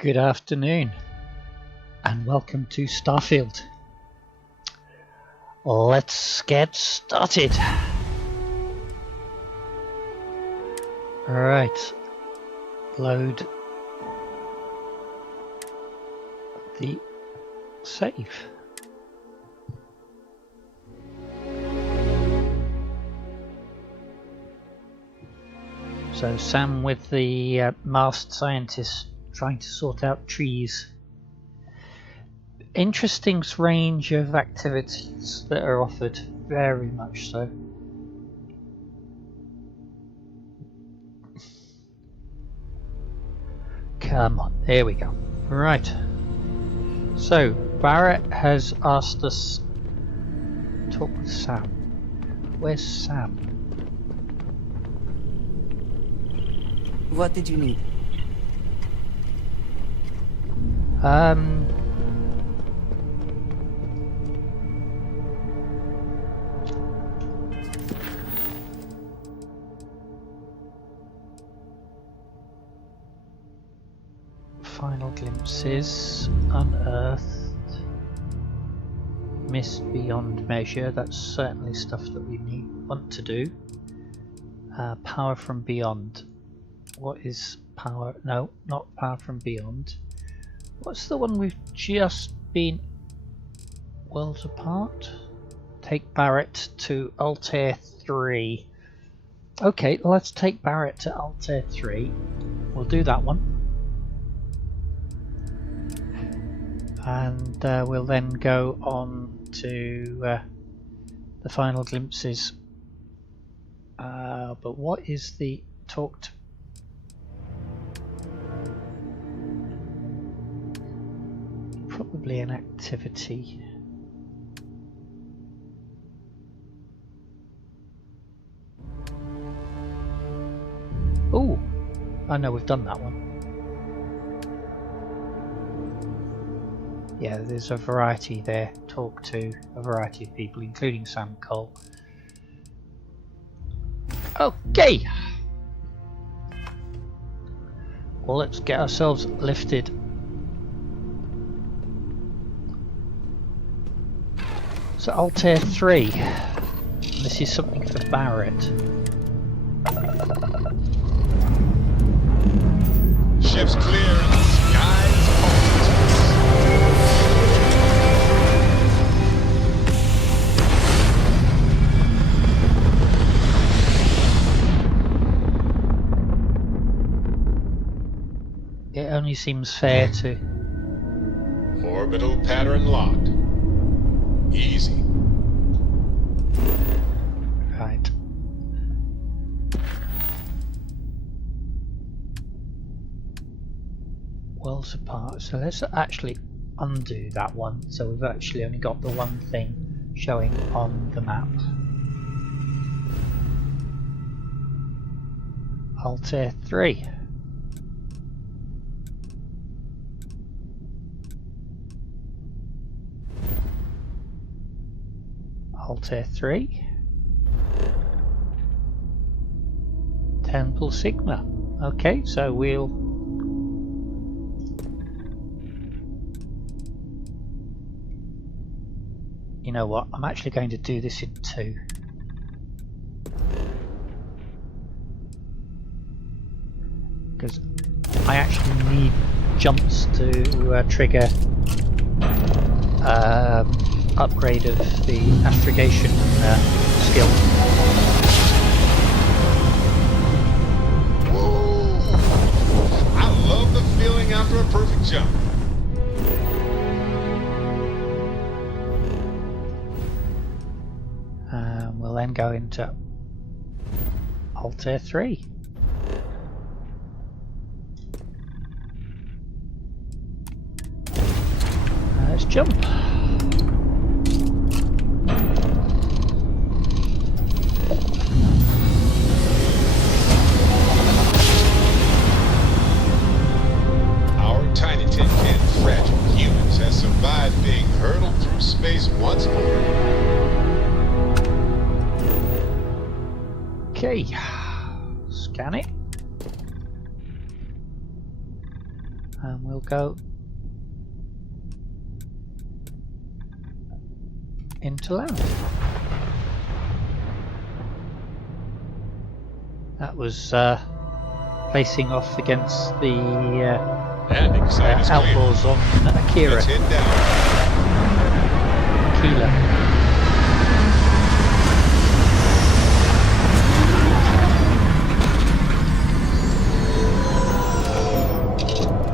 Good afternoon and welcome to Starfield. Let's get started. Alright, load the save. So Sam with the masked scientist trying to sort out trees. Interesting range of activities that are offered, very much so. Come on, there we go. Right. So Barrett has asked us to talk with Sam. Where's Sam? What did you need? Final glimpses, unearthed, mist beyond measure. That's certainly stuff that we want to do. Power from beyond. What is power? No, not power from beyond. What's the one we've just been worlds apart? Take Barrett to Altair 3. Okay, let's take Barrett to Altair 3. We'll do that one. And we'll then go on to the final glimpses. But what is the talked? Probably an activity. Oh, I know we've done that one. Yeah, there's a variety there. Talk to a variety of people, including Sam Cole. Okay. Well, let's get ourselves lifted. So Altair 3. This is something for Barrett. Ships clear and the skies It only seems fair to... Orbital pattern locked. Easy. Right. Worlds apart. So let's actually undo that one. So we've actually only got the one thing showing on the map. Altair 3. Altair 3. Temple Sigma. Okay, so we'll... You know what, I'm actually going to do this in 2. Because I actually need jumps to trigger upgrade of the astrogation skill. Whoa! I love the feeling after a perfect jump. We'll then go into Altair 3. Let's jump. Our tiny tin can fragile humans has survived being hurtled through space once more. Okay, scan it. And we'll go into land. That was facing off against the Landing site is clear. outlaws on Akira. Let's head down. Aquila.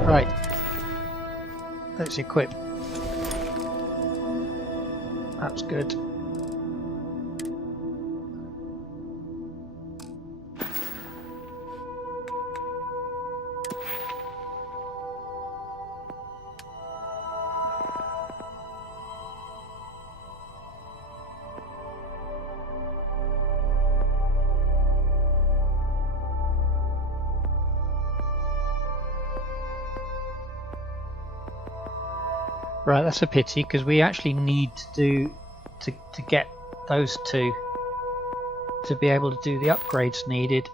Right. Let's equip. That's good. Right, that's a pity because we actually need to get those two to be able to do the upgrades needed.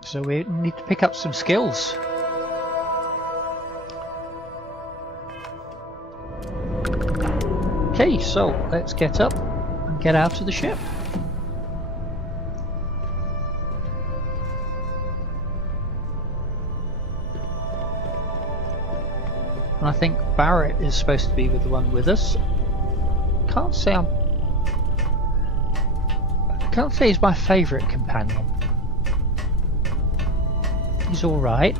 So we need to pick up some skills. Okay, so let's get up and get out of the ship. And I think Barrett is supposed to be the one with us. Can't say he's my favourite companion. He's alright.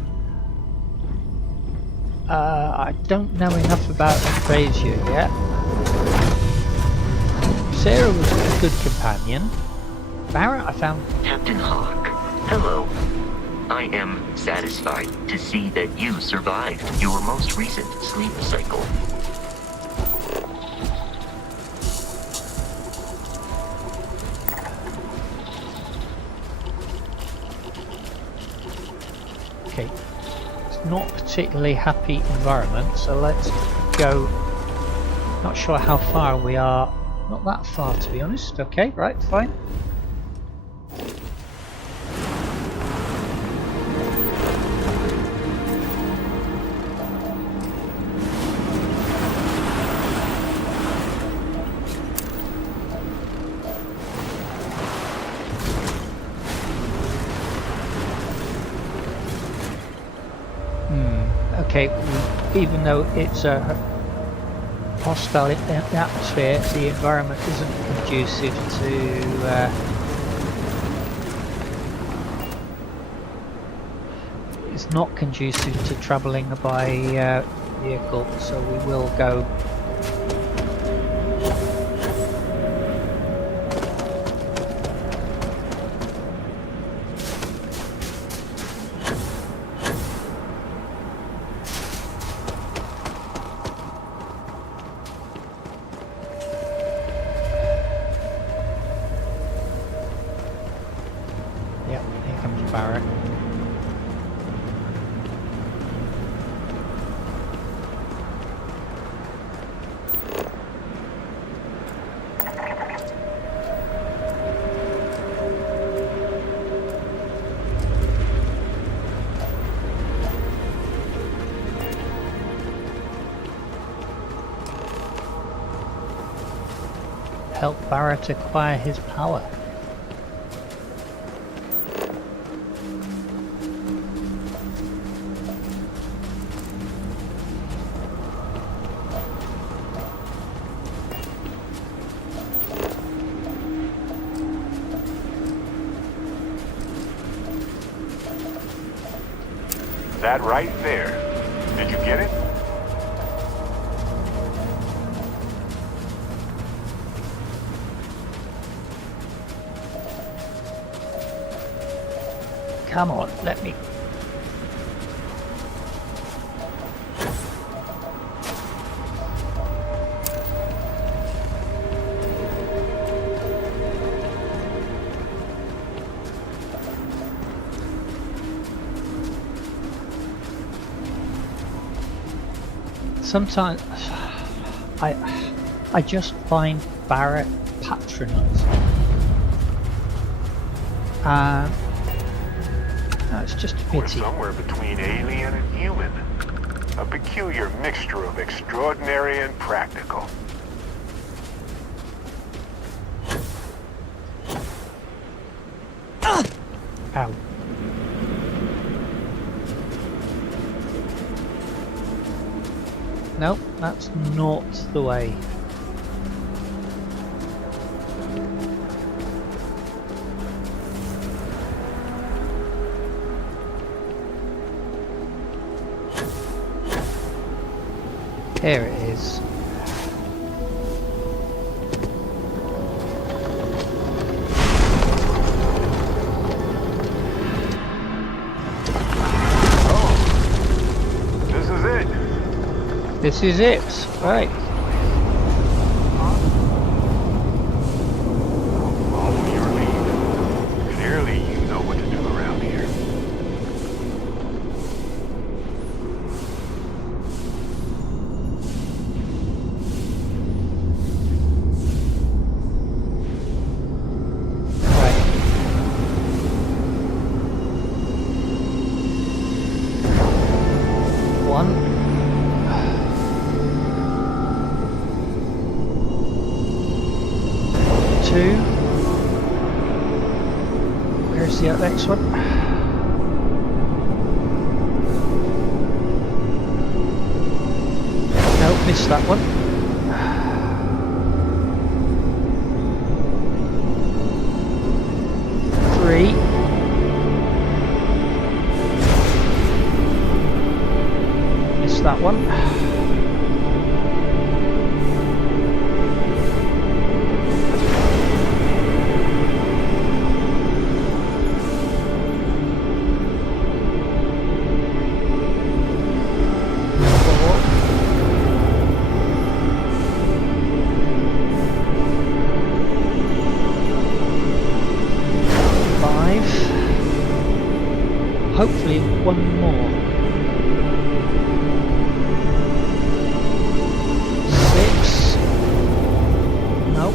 I don't know enough about Frazier yet. Sarah was a good companion. Barrett I found... Captain Hawk, hello. I am satisfied to see that you survived your most recent sleep cycle. Okay, it's not a particularly happy environment, so let's go. Not sure how far we are. Not that far, to be honest. Okay, right, fine. Okay, even though it's a hostile atmosphere, the environment isn't conducive to it's not conducive to travelling by vehicle, so we will go. Help Barrett acquire his power. That right there. Did you get it? Come on, let me. Sometimes I just find Barrett patronising. No, it's just a We're pity. somewhere between alien and human. A peculiar mixture of extraordinary and practical. Ow. Nope, that's not the way. Here it is. This is it, right. Follow your lead. Clearly you know what to do around here. Right. One. Two. Where's the next one? Nope, missed that one. Three. Missed that one. 5. Hopefully one more. 6. Nope.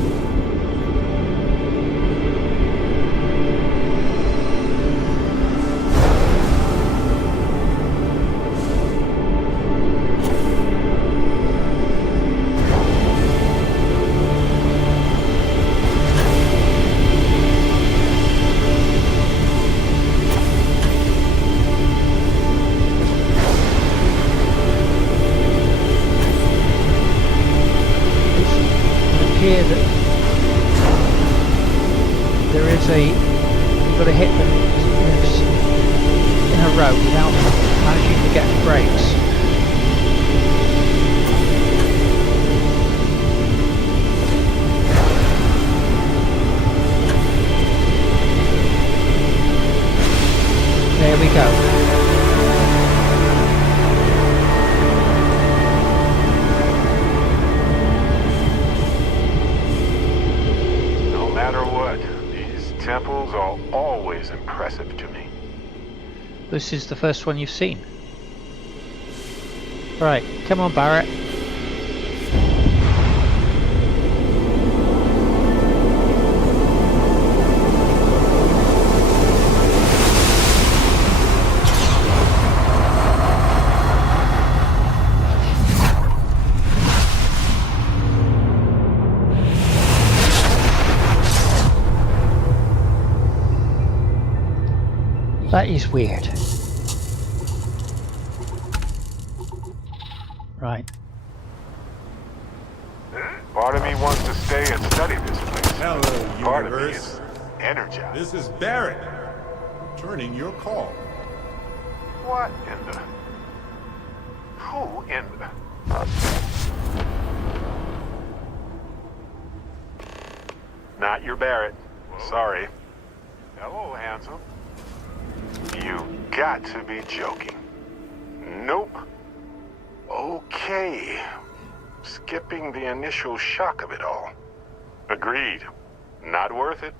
'You've got to hit them in a row without managing to get breaks. There we go. Temples are always impressive to me. This is the first one you've seen. Right, come on, Barrett. That is weird. Right. Part of me wants to stay and study this place. Hello, Part of me universe. is energized. This is Barrett, returning your call. What in the... Who in the... Not your Barrett. Sorry. Hello, handsome. You got to be joking. Nope. Okay. Skipping the initial shock of it all. Agreed. Not worth it.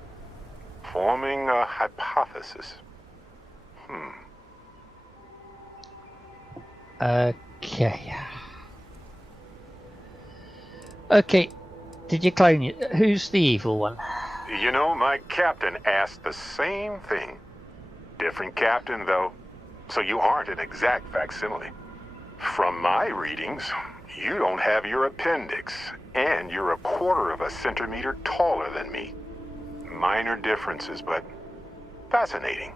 Forming a hypothesis. Okay. Okay. Did you clone it? Who's the evil one? You know, my captain asked the same thing. Different captain, though. So you aren't an exact facsimile. From my readings, you don't have your appendix, and you're a quarter of a centimeter taller than me. Minor differences, but fascinating.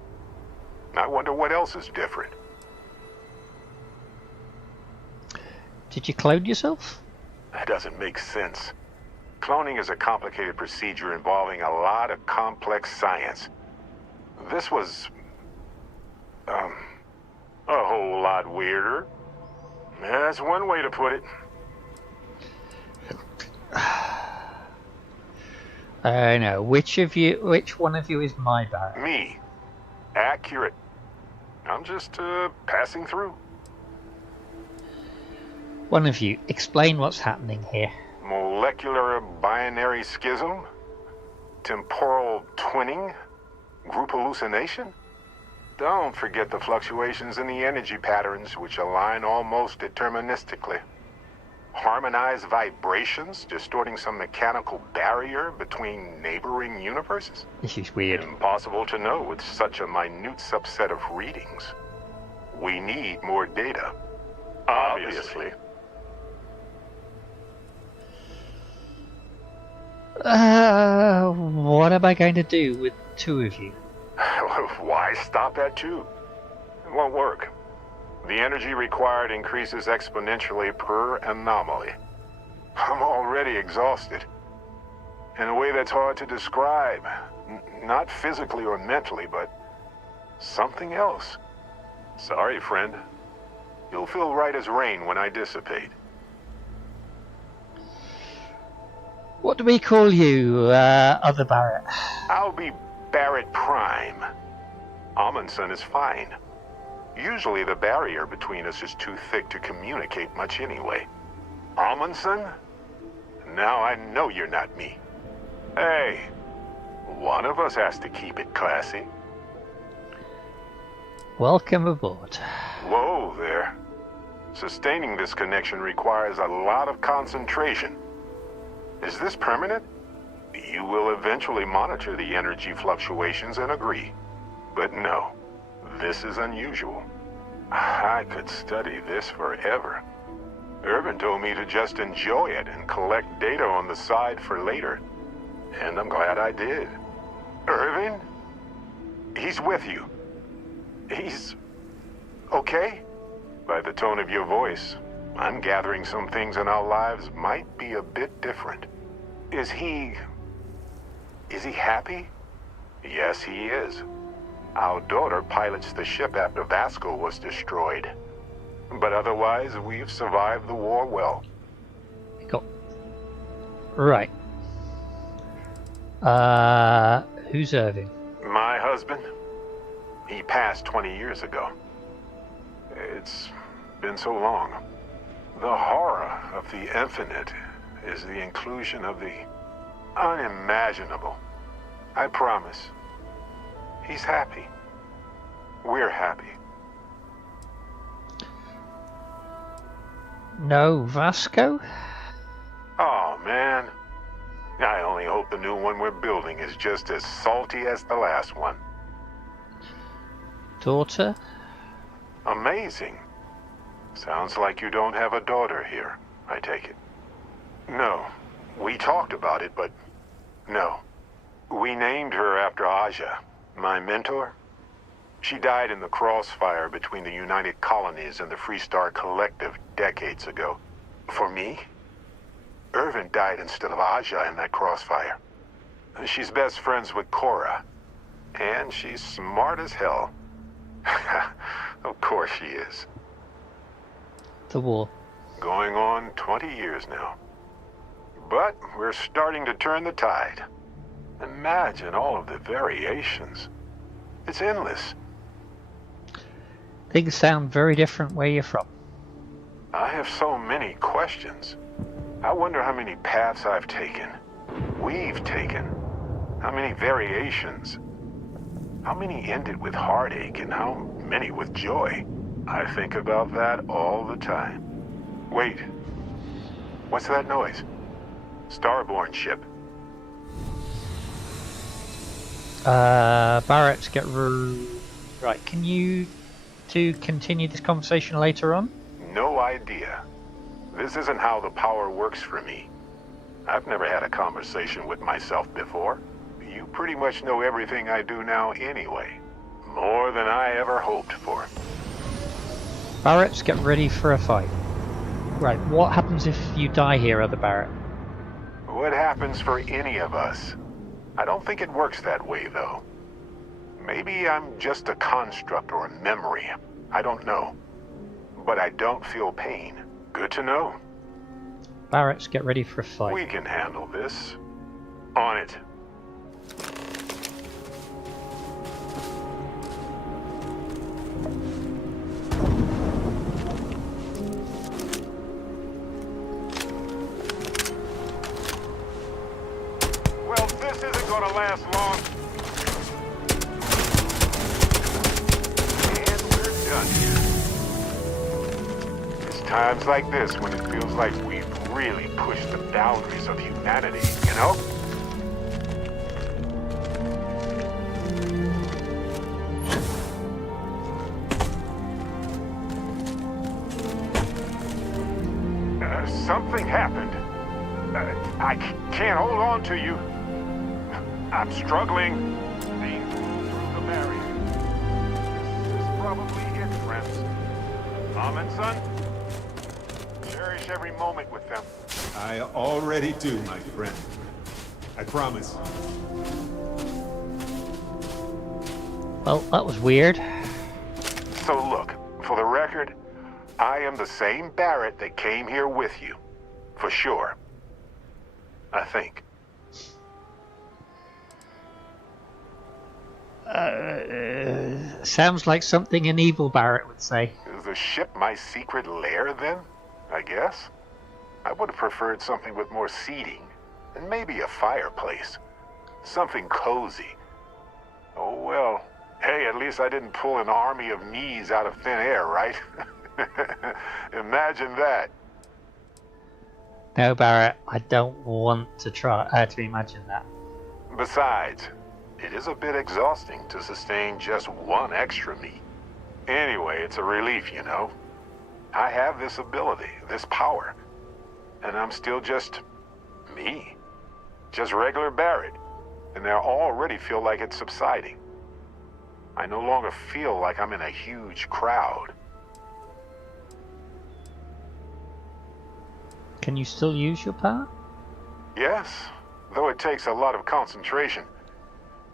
I wonder what else is different. Did you clone yourself? That doesn't make sense. Cloning is a complicated procedure involving a lot of complex science. This was... a whole lot weirder. That's one way to put it. I know. Which one of you is my Barrett? Me. Accurate. I'm just, passing through. One of you, explain what's happening here. Molecular binary schism? Temporal twinning? Group hallucination? Don't forget the fluctuations in the energy patterns, which align almost deterministically. Harmonized vibrations, distorting some mechanical barrier between neighboring universes? This is weird. Impossible to know with such a minute subset of readings. We need more data. Obviously. What am I going to do with two of you? Why stop at two? It won't work. The energy required increases exponentially per anomaly. I'm already exhausted. In a way that's hard to describe. Not physically or mentally, but something else. Sorry, friend. You'll feel right as rain when I dissipate. What do we call you, other Barrett? I'll be Barrett Prime. Amundsen is fine. Usually the barrier between us is too thick to communicate much anyway. Amundsen? Now I know you're not me. Hey, one of us has to keep it classy. Welcome aboard. Whoa there. Sustaining this connection requires a lot of concentration. Is this permanent? You will eventually monitor the energy fluctuations and agree. But no, this is unusual. I could study this forever. Irvin told me to just enjoy it and collect data on the side for later. And I'm glad I did. Irvin? He's with you. He's... okay? By the tone of your voice, I'm gathering some things in our lives might be a bit different. Is he happy? Yes, he is. Our daughter pilots the ship after Vasco was destroyed. But otherwise, we've survived the war well. Cool. Right. Who's Irving? My husband? He passed 20 years ago. It's been so long. The horror of the infinite is the inclusion of the unimaginable. I promise. He's happy. We're happy. No Vasco? Oh, man. I only hope the new one we're building is just as salty as the last one. Daughter? Amazing. Sounds like you don't have a daughter here, I take it. No. We talked about it, but no. We named her after Aja, my mentor. She died in the crossfire between the United Colonies and the Freestar Collective decades ago. For me, Irvin died instead of Aja in that crossfire. She's best friends with Cora, and she's smart as hell. Of course she is. The war. Going on 20 years now. But we're starting to turn the tide. Imagine all of the variations. It's endless. Things sound very different where you're from. I have so many questions. I wonder how many paths I've taken. We've taken. How many variations. How many ended with heartache and how many with joy. I think about that all the time. Wait. What's that noise? Starborn ship. Barrett's get Right, can you continue this conversation later on? No idea. This isn't how the power works for me. I've never had a conversation with myself before. You pretty much know everything I do now anyway. More than I ever hoped for. Barretts, get ready for a fight. Right, what happens if you die here, other Barrett? What happens for any of us? I don't think it works that way, though. Maybe I'm just a construct or a memory. I don't know. But I don't feel pain. Good to know. Barretts, get ready for a fight. We can handle this. On it. Well, this isn't gonna last long. And we're done here. It's times like this when it feels like we've really pushed the boundaries of humanity, you know? Something happened. I can't hold on to you. I'm struggling. Being pulled through the barrier. This is probably it, friends. Mom and son, cherish every moment with them. I already do, my friend. I promise. Well, that was weird. So look, for the record, I am the same Barrett that came here with you. For sure. I think. Sounds like something an evil Barrett would say. Is the ship my secret lair, then? I guess. I would have preferred something with more seating. And maybe a fireplace. Something cozy. Oh well. Hey, at least I didn't pull an army of knees out of thin air, right? Imagine that. No, Barrett, I don't want to try to imagine that. Besides, it is a bit exhausting to sustain just one extra meat. Anyway, it's a relief, you know. I have this ability, this power. And I'm still just me. Just regular Barrett. And I already feel like it's subsiding. I no longer feel like I'm in a huge crowd. Can you still use your power? Yes, though it takes a lot of concentration.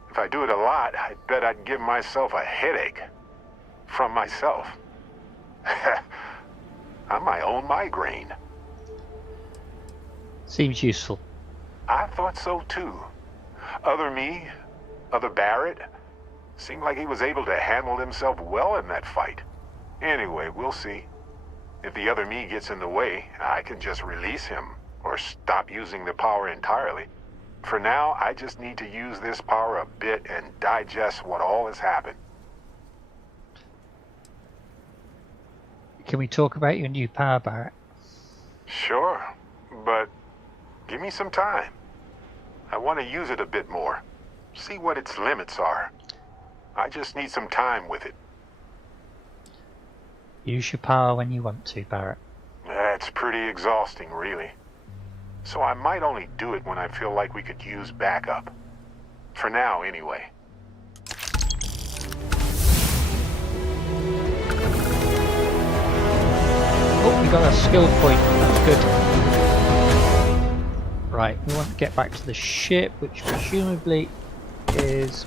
If I do it a lot, I bet I'd give myself a headache. From myself. I'm my own migraine. Seems useful. I thought so too. Other me, other Barrett, seemed like he was able to handle himself well in that fight. Anyway, we'll see. If the other me gets in the way, I can just release him, or stop using the power entirely. For now, I just need to use this power a bit and digest what all has happened. Can we talk about your new power, Barrett? Sure, but give me some time. I want to use it a bit more. See what its limits are. I just need some time with it. Use your power when you want to, Barrett. That's pretty exhausting, really. So I might only do it when I feel like we could use backup. For now, anyway. Oh, we got a skill point. That's good. Right, we want to get back to the ship, which presumably is...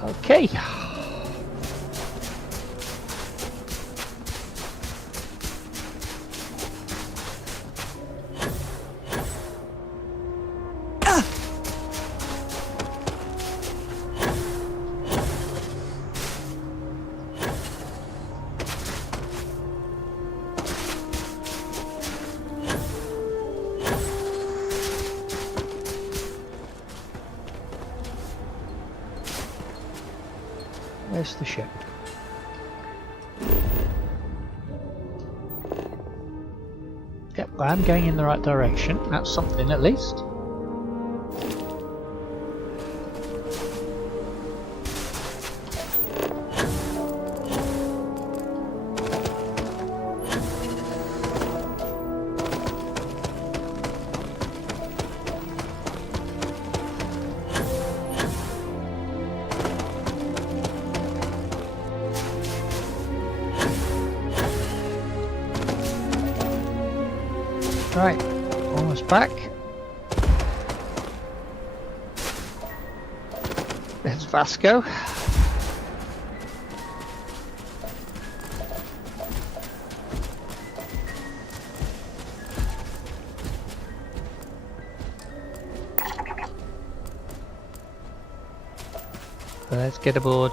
Okay. Where's the ship? I'm going in the right direction. That's something at least. Right, almost back. There's Vasco. Let's get aboard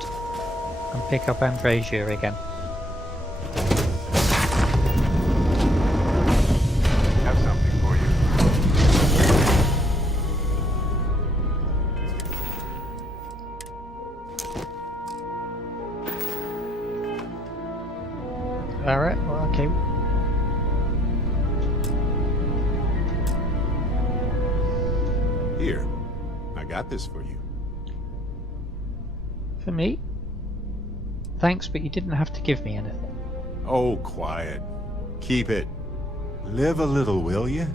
and pick up Andresia again. Have something for you. Alright, well, okay. Here, I got this for you. For me? Thanks, but you didn't have to give me anything. Oh, quiet. Keep it. Live a little, will you?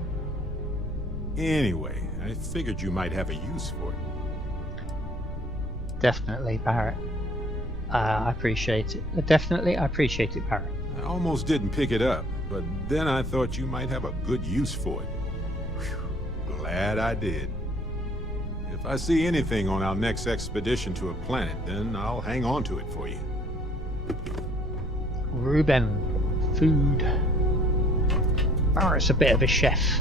Anyway, I figured you might have a use for it. Definitely, Barrett. I appreciate it. Definitely, I appreciate it, Barrett. I almost didn't pick it up, but then I thought you might have a good use for it. Whew, glad I did. If I see anything on our next expedition to a planet, then I'll hang on to it for you. Ruben, food. Barrett's a bit of a chef.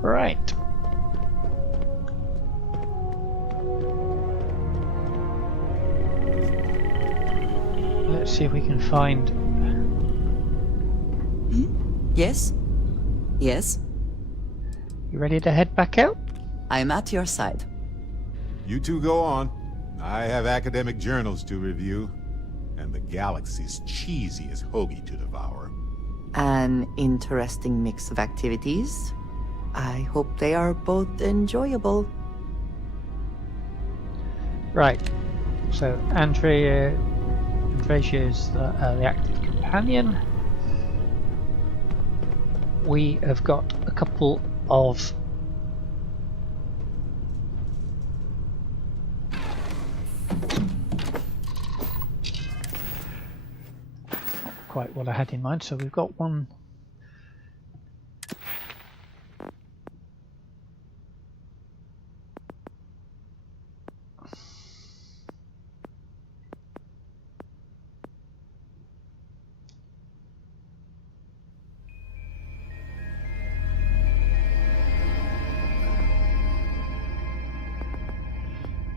Right. Let's see if we can find... Yes? Yes? You ready to head back out? I'm at your side. You two go on. I have academic journals to review, and the galaxy's cheesiest hoagie to devour. An interesting mix of activities. I hope they are both enjoyable. Right. So Andresia is the active companion. We have got a couple of not quite what I had in mind, so we've got one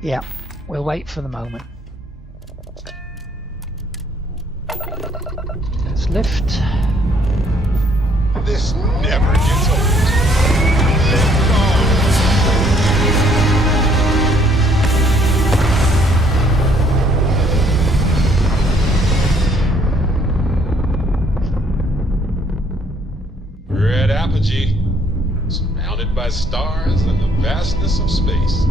yeah, we'll wait for the moment. Let's lift. This never gets old. Lift on. Red apogee, surrounded by stars and the vastness of space.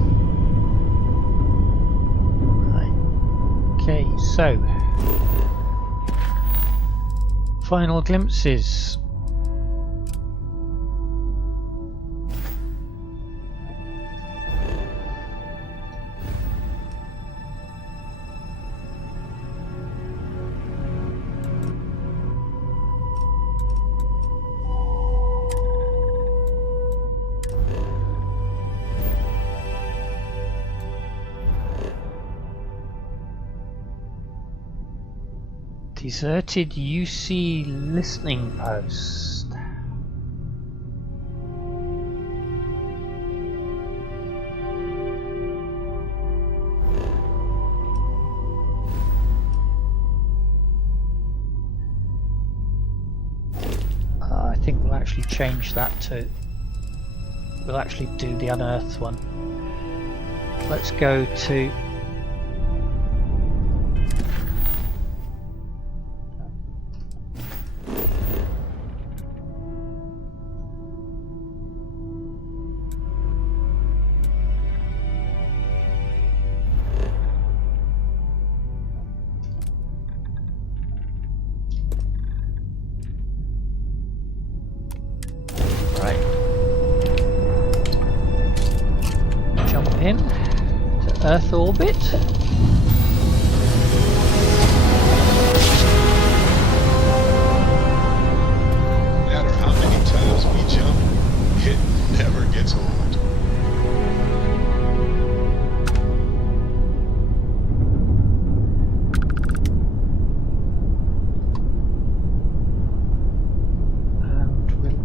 Okay, so final glimpses. Deserted UC listening post. I think we'll actually change that to... We'll actually do the Unearthed one. Let's go to in to Earth orbit. No matter how many times we jump, it never gets old. And we'll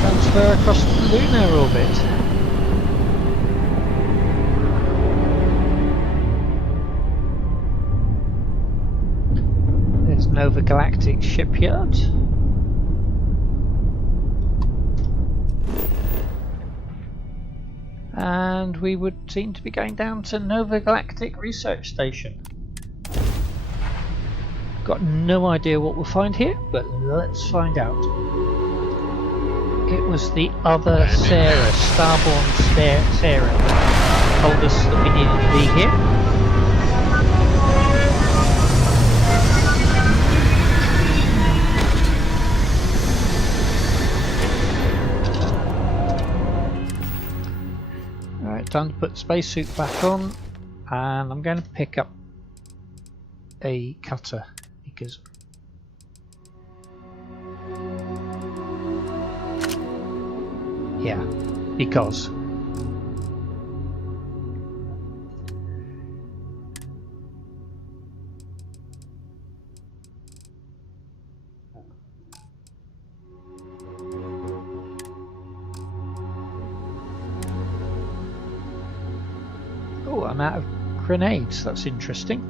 transfer across the lunar orbit. There's Nova Galactic Shipyard. And we would seem to be going down to Nova Galactic Research Station. Got no idea what we'll find here, but let's find out. It was the other Sarah, Starborn Sarah, that told us that we needed to be here. Time to put the spacesuit back on, and I'm going to pick up a cutter because because I'm out of grenades. That's interesting.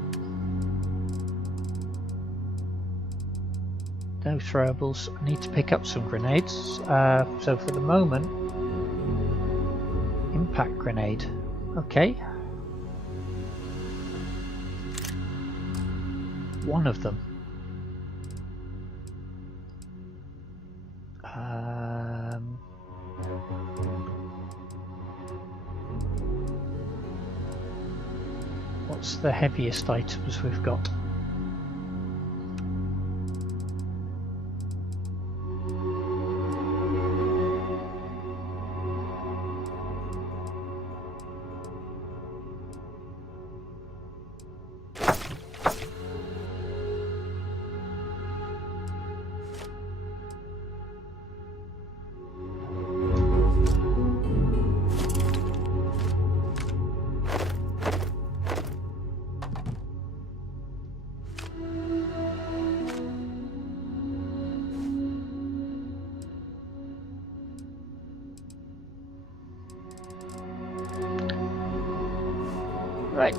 No throwables. I need to pick up some grenades. So for the moment, impact grenade. Okay. One of them. What's the heaviest items we've got? Right,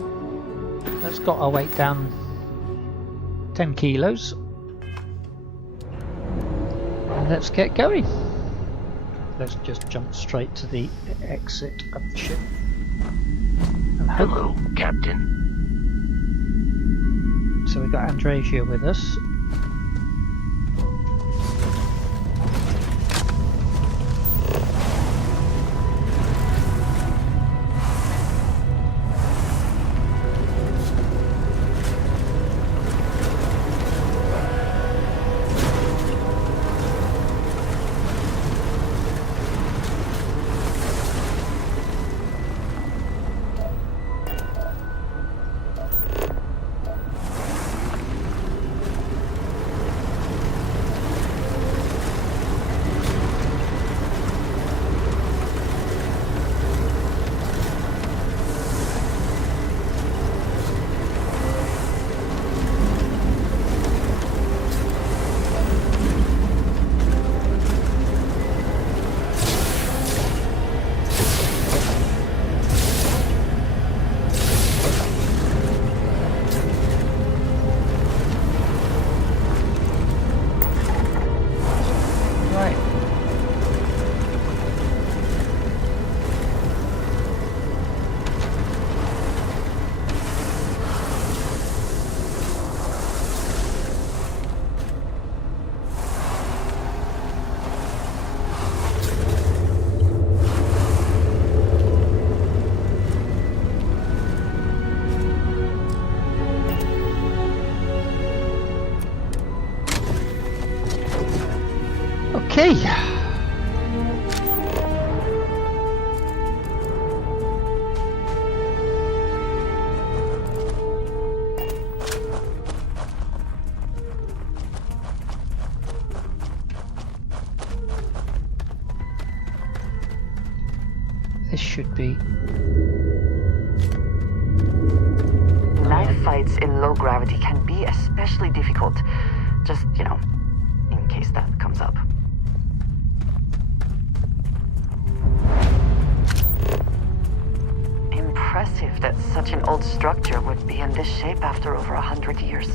that's got our weight down 10 kilos. And let's get going. Let's just jump straight to the exit of the ship. And Hello, Captain. So we've got Andresia with us. Okay. This should be. Knife fights in low gravity can be especially difficult. Just, in case that comes up. Impressive that such an old structure would be in this shape after over 100 years.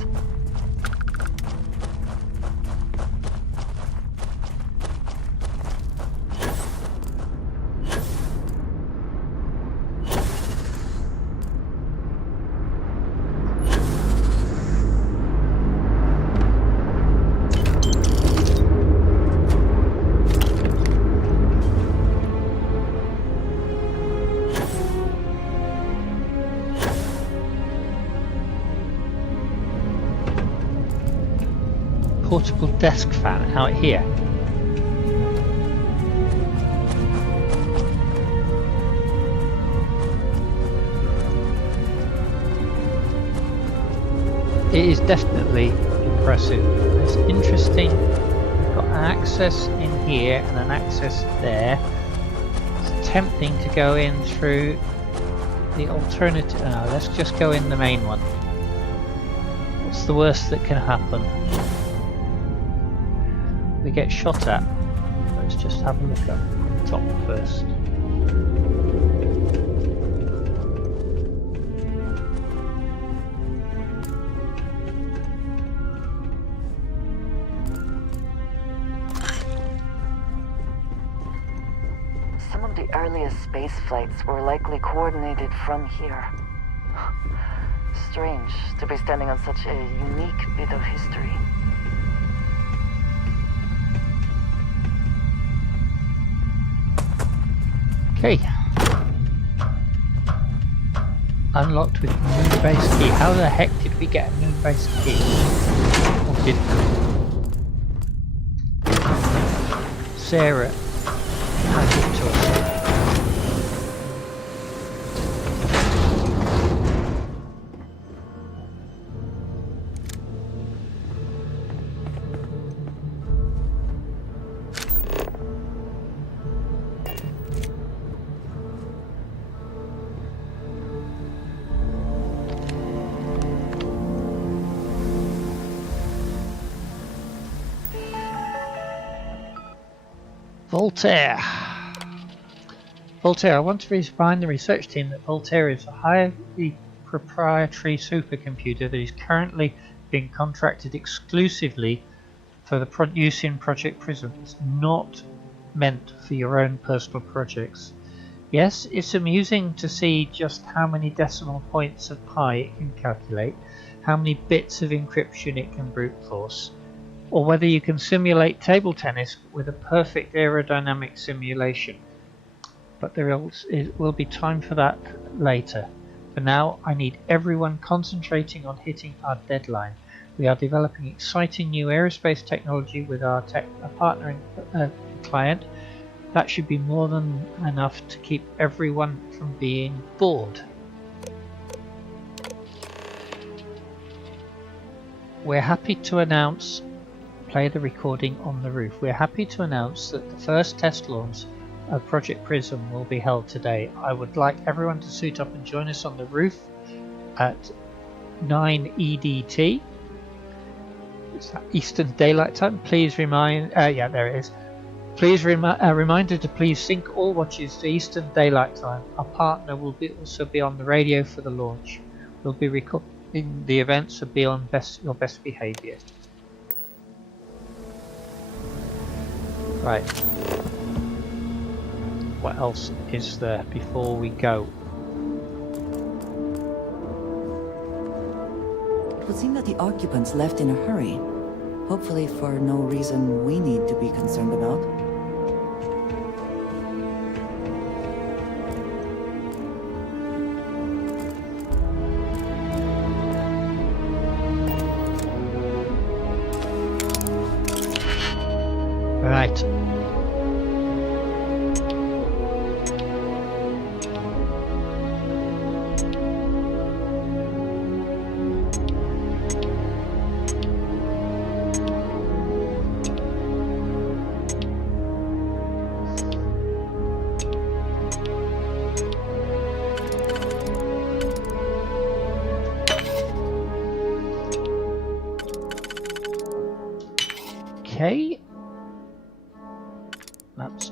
Portable desk fan out here. It is definitely impressive. It's interesting. We've got an access in here and an access there. It's tempting to go in through the alternative. No, let's just go in the main one. What's the worst that can happen? We get shot at. Let's just have a look up the top first. Some of the earliest space flights were likely coordinated from here. Strange to be standing on such a unique bit of history. Okay. Unlocked with moon base key. How the heck did we get a moon base key? Or didn't we? Sarah handed it to us. Voltaire. Voltaire, I want to remind the research team that Voltaire is a highly proprietary supercomputer that is currently being contracted exclusively for the use in Project Prism. It's not meant for your own personal projects. Yes, it's amusing to see just how many decimal points of pi it can calculate, how many bits of encryption it can brute force, or whether you can simulate table tennis with a perfect aerodynamic simulation. But there will be time for that later. For now, I need everyone concentrating on hitting our deadline. We are developing exciting new aerospace technology with our partner client. That should be more than enough to keep everyone from being bored. We're happy to announce, play the recording on the roof. We're happy to announce that the first test launch of Project Prism will be held today. I would like everyone to suit up and join us on the roof at 9 EDT. It's Eastern Daylight Time. Please remind, yeah, there it is. Please reminder to please sync all watches to Eastern Daylight Time. Our partner will also be on the radio for the launch. We'll be recording the event, so be on your best behaviour. Right. What else is there before we go? It would seem that the occupants left in a hurry. Hopefully for no reason we need to be concerned about. Right. Okay. That's...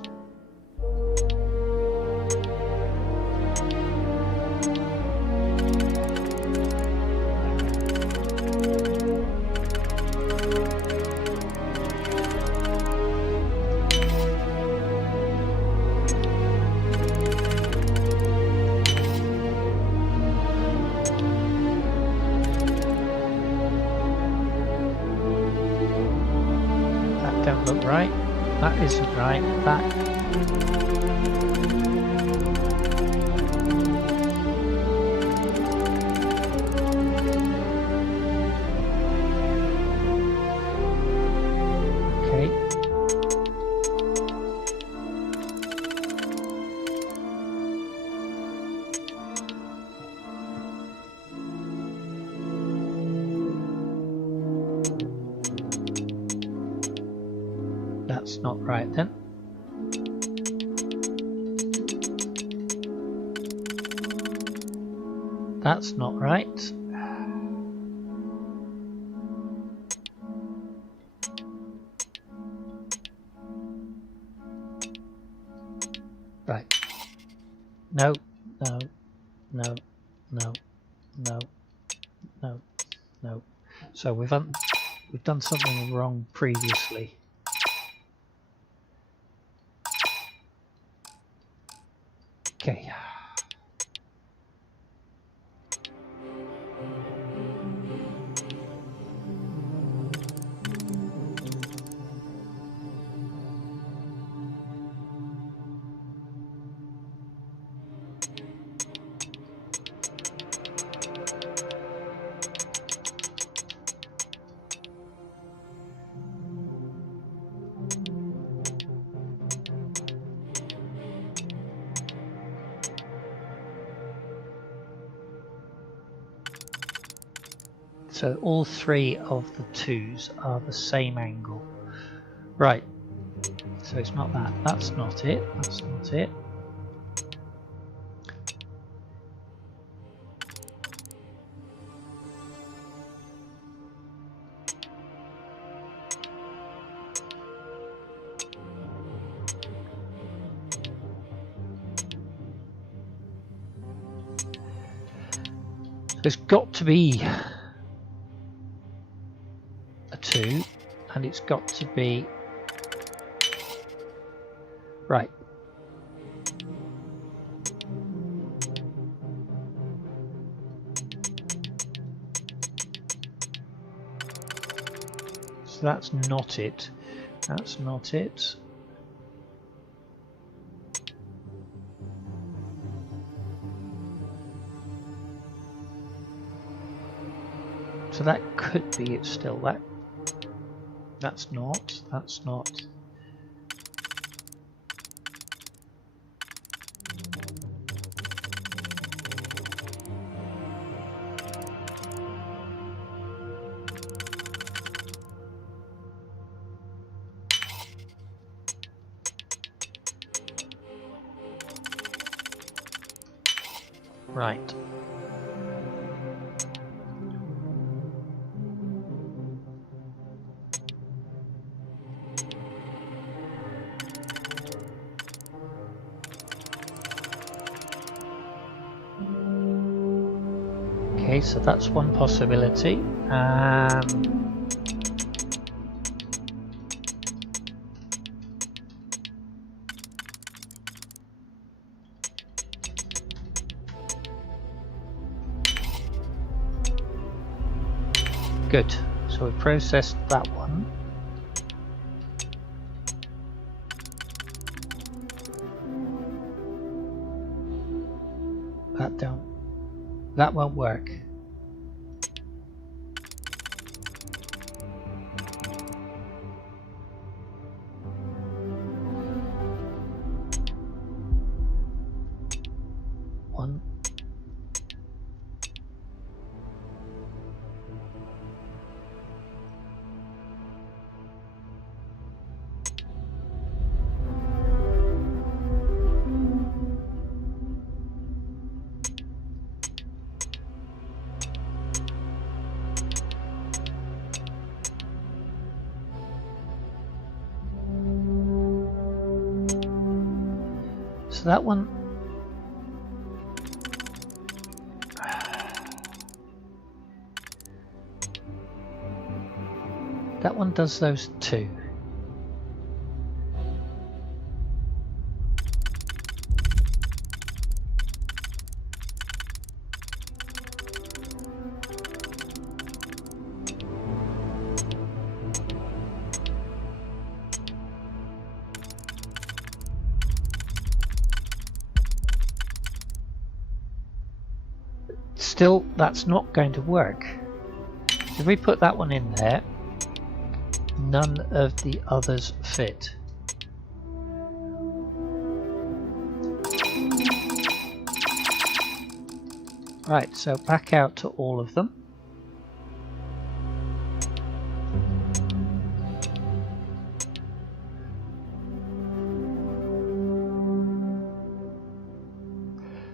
That don't look right. That isn't right. That... That's not right then. That's not right. Right. No, no, no, no, no, no, no. So we've done something wrong previously. Okay. So all three of the twos are the same angle. Right. So it's not that. That's not it. That's not it. There's got to be a 2, and it's got to be right. So that's not it. That's not it. So that could be it still. That's not. That's not. Right. Okay, so that's one possibility. Good. So we processed that one. That won't work. One. So that one... That one does those two. Still, that's not going to work. If we put that one in there, none of the others fit. Right, so back out to all of them.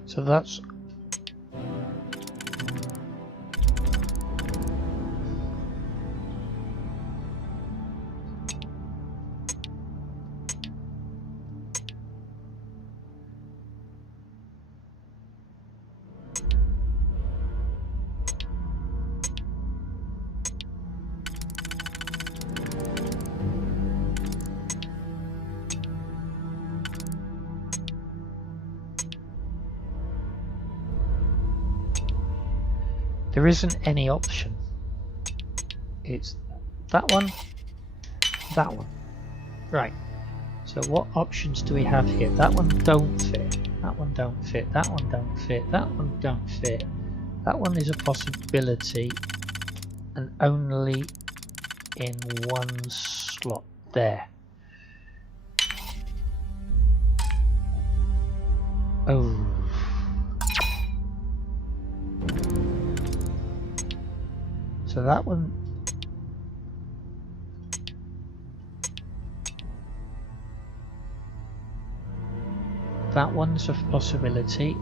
So that's there isn't any option. It's that one, that one. Right. So what options do we have here? That one don't fit. That one don't fit. That one don't fit. That one don't fit. That one is a possibility and only in one slot there. Oh. So that one, that one's a possibility.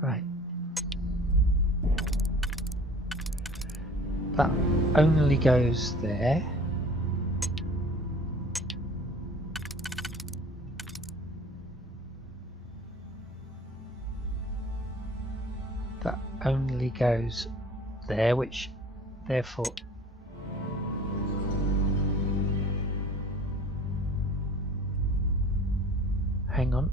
Right. That only goes there. That only goes there, which therefore hang on.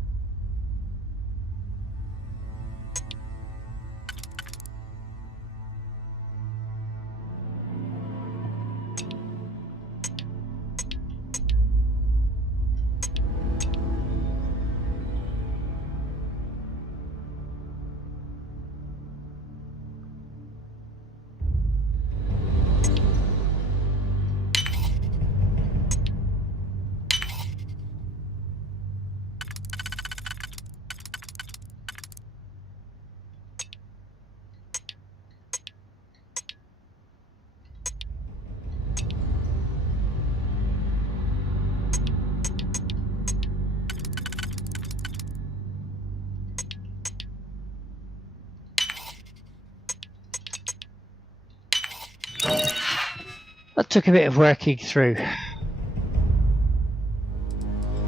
That took a bit of working through.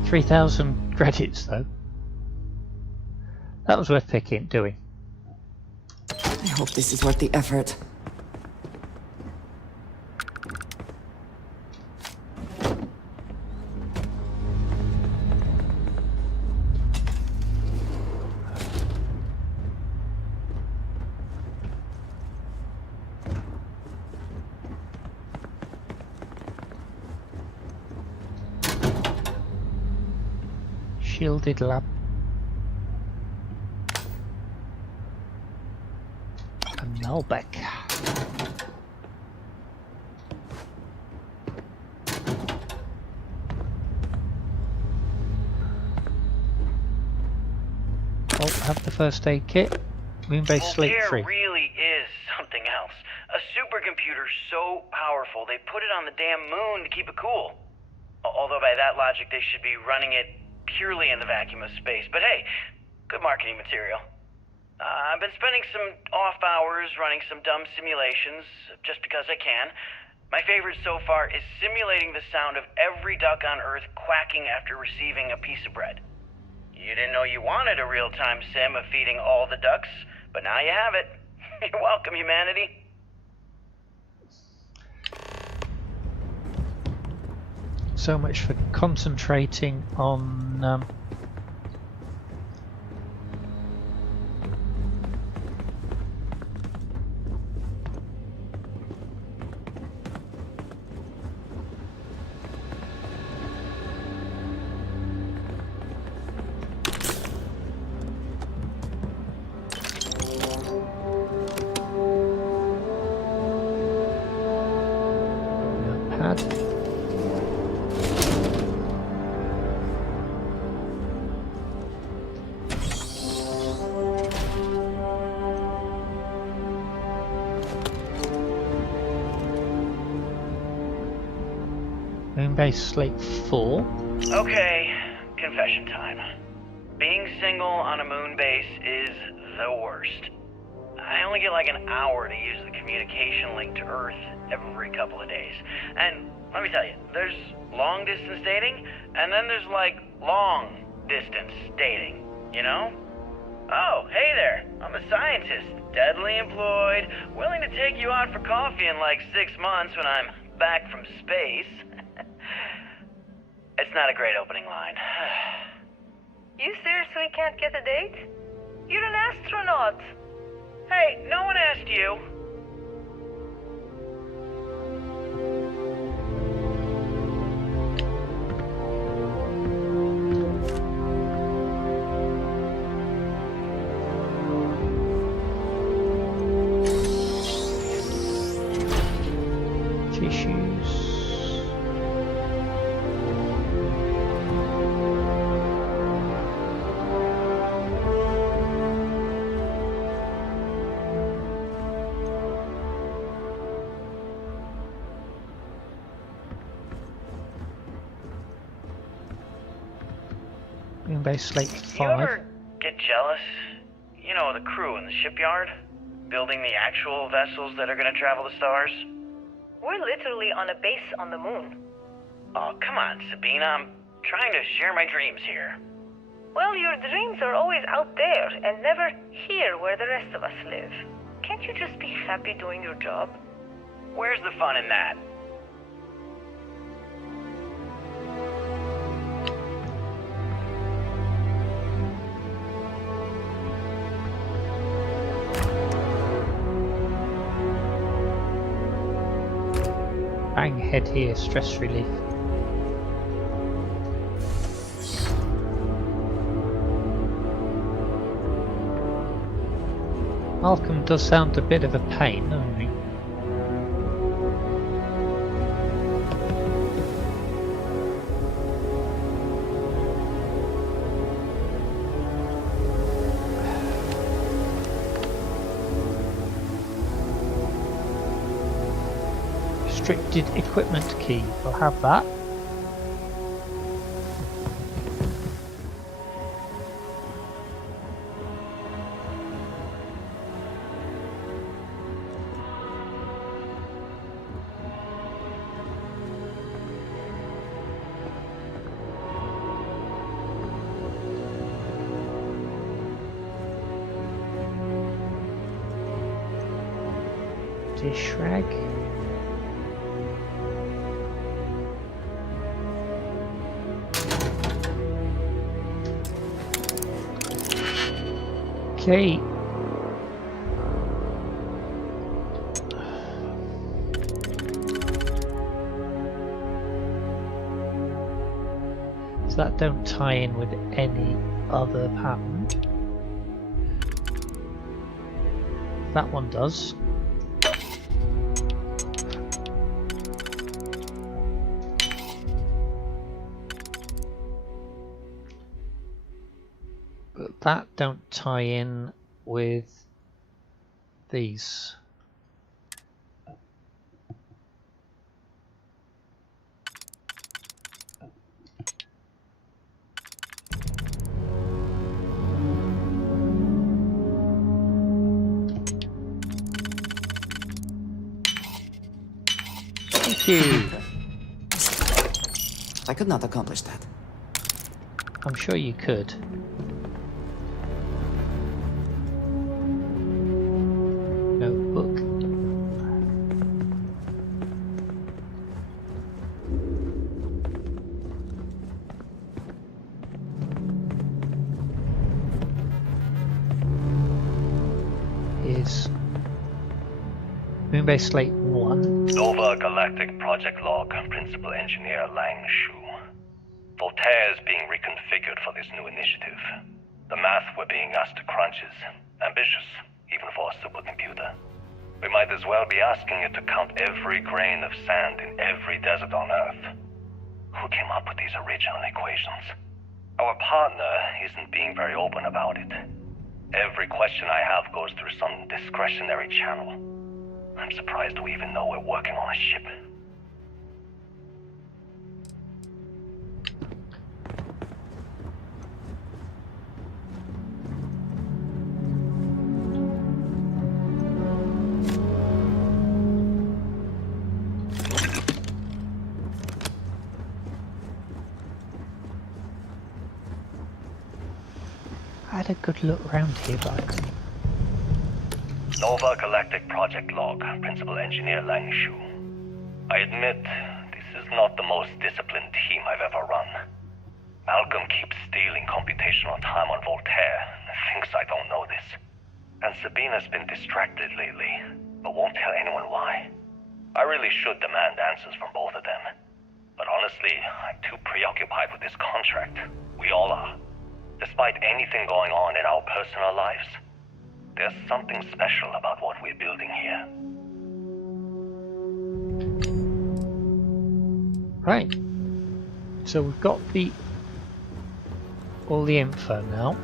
3,000 credits though. That was worth doing. I hope this is worth the effort. Shielded lab. A Melbeck. Oh, have the first aid kit. Moonbase sleep free. Really is something else. A supercomputer so powerful they put it on the damn moon to keep it cool. Although by that logic, they should be running it purely in the vacuum of space. But hey, good marketing material. I've been spending some off hours running some dumb simulations, just because I can. My favorite so far is simulating the sound of every duck on Earth quacking after receiving a piece of bread. You didn't know you wanted a real-time sim of feeding all the ducks, but now you have it. You're welcome, humanity. So much for concentrating on pad. Moonbase Slate 4. Okay, confession time. Being single on a moon base is the worst. I only get like an hour to use the communication link to Earth every couple of days. And let me tell you, there's long distance dating, and then there's like long distance dating, you know? Oh, hey there, I'm a scientist, deadly employed, willing to take you out for coffee in like 6 months when I'm back from space. It's not a great opening line. You seriously can't get a date? You're an astronaut. Hey, no one asked you. Tissues. Moonbase Slate You 5. ever get jealous? You know, the crew in the shipyard? Building the actual vessels that are gonna travel the stars? We're literally on a base on the moon. Oh, come on, Sabina. I'm trying to share my dreams here. Well, your dreams are always out there and never here where the rest of us live. Can't you just be happy doing your job? Where's the fun in that? Bang head here, stress relief. Malcolm does sound a bit of a pain, doesn't he? Restricted equipment key, we'll have that. Dish rag. Okay. So that don't tie in with any other pattern. That one does. But that don't tie in with these. Thank you. I could not accomplish that. I'm sure you could. Notebook. Here's Moonbase Slate 1. Nova Galactic Project Log, Principal Engineer Lang Shu. Voltaire is being reconfigured for this new initiative. The math we're being asked to crunch is ambitious, even for a supercomputer. We might as well be asking it to count every grain of sand in every desert on Earth. Who came up with these original equations? Our partner isn't being very open about it. Every question I have goes through some discretionary channel. I'm surprised we even know we're working on a ship. I had a good look around here, but I couldn't. Nova Galactic Project Log, Principal Engineer Lang Shu. I admit, this is not the most disciplined team I've ever run. Malcolm keeps stealing computational time on Voltaire and thinks I don't know this. And Sabina's been distracted lately, but won't tell anyone why. I really should demand answers from both of them. But honestly, I'm too preoccupied with this contract. We all are. Despite anything going on in our personal lives, there's something special about what we're building here. Right. So we've got all the info now.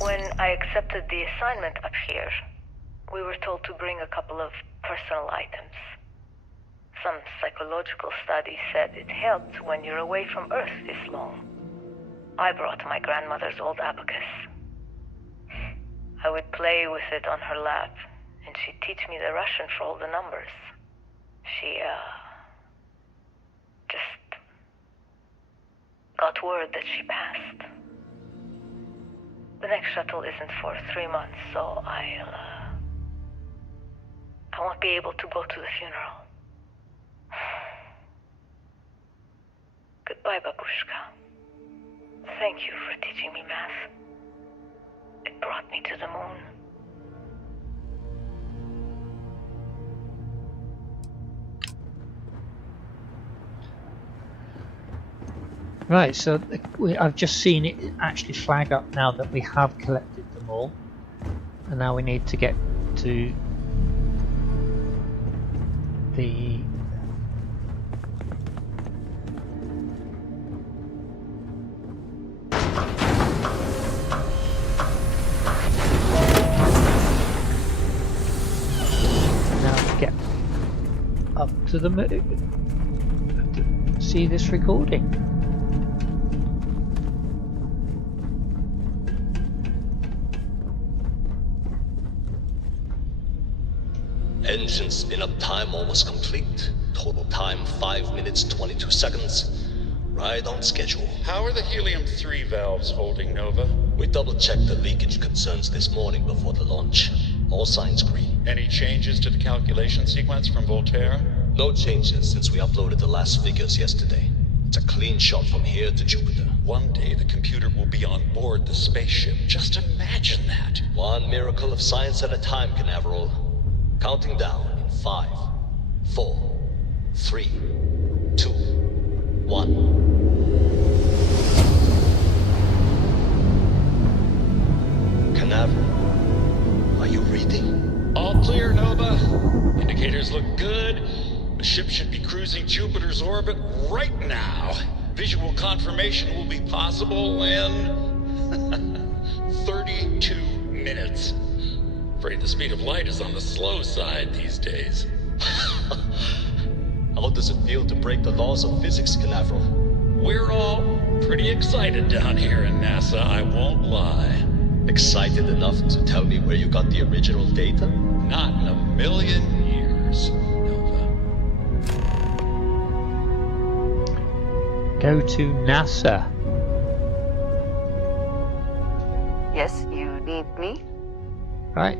When I accepted the assignment up here, we were told to bring a couple of personal items. Some psychological study said it helped when you're away from Earth this long. I brought my grandmother's old abacus. I would play with it on her lap, and she'd teach me the Russian for all the numbers. She, just got word that she passed. The next shuttle isn't for 3 months, so I won't be able to go to the funeral. Goodbye, Babushka. Thank you for teaching me math. It brought me to the moon. Right, so I've just seen it actually flag up now that we have collected them all, and now we need to get to the get up to the moon. See this recording. Engine spin-up time almost complete. Total time 5 minutes 22 seconds. Right on schedule. How are the helium-3 valves holding, Nova? We double-checked the leakage concerns this morning before the launch. All signs green. Any changes to the calculation sequence from Voltaire? No changes since we uploaded the last figures yesterday. It's a clean shot from here to Jupiter. One day the computer will be on board the spaceship. Just imagine that. One miracle of science at a time, Canaveral. Counting down in 5, 4, 3, 2, 1. Canaveral, are you reading? All clear, Nova. Indicators look good. The ship should be cruising Jupiter's orbit right now. Visual confirmation will be possible in 32 minutes. Afraid the speed of light is on the slow side these days. How does it feel to break the laws of physics, Canaveral? We're all pretty excited down here in NASA, I won't lie. Excited enough to tell me where you got the original data? Not in a million years, Nova. Go to NASA. Yes, you need me? Right.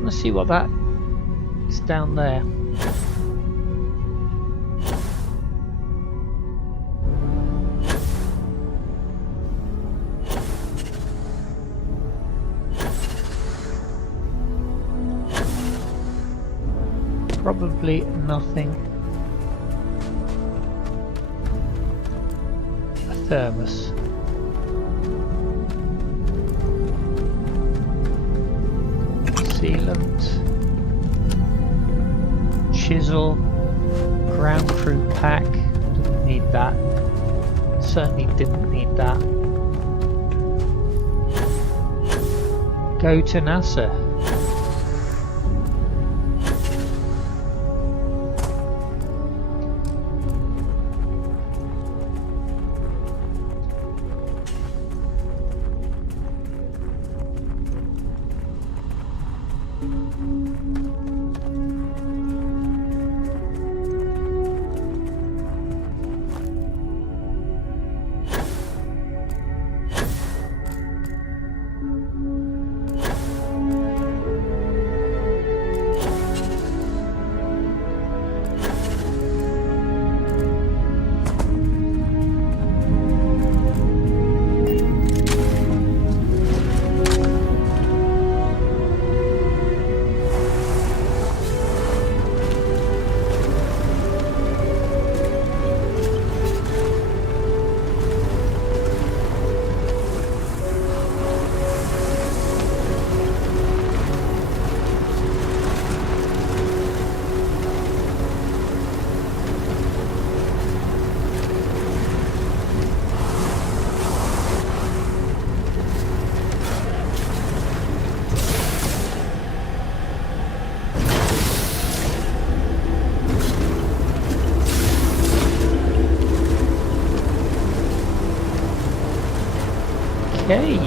Let's see what that is down there. Probably nothing. A thermos. Sealant. Chisel. Ground crew pack. Didn't need that. Certainly didn't need that. Go to NASA. Okay.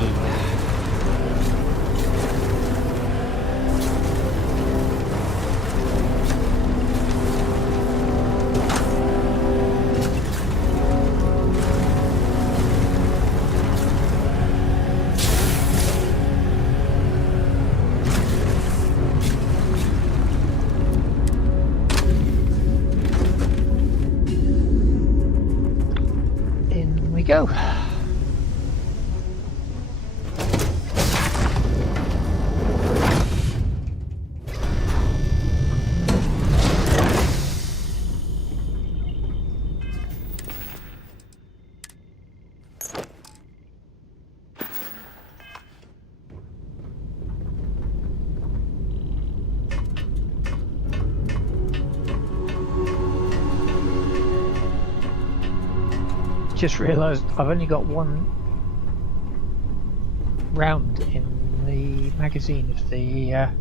In we go. Just realised I've only got one round in the magazine of the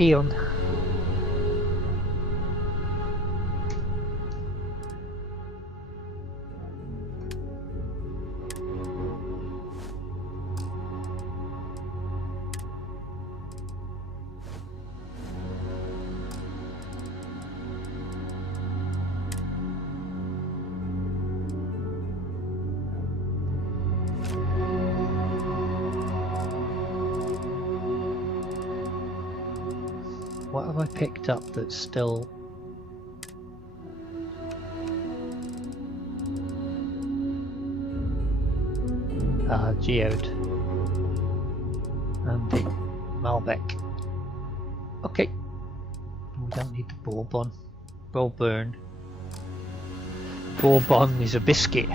Eon. What have I picked up that's still... Geode. And the Malbec. Okay. We don't need the Bourbon. Bourbon. Bourbon is a biscuit.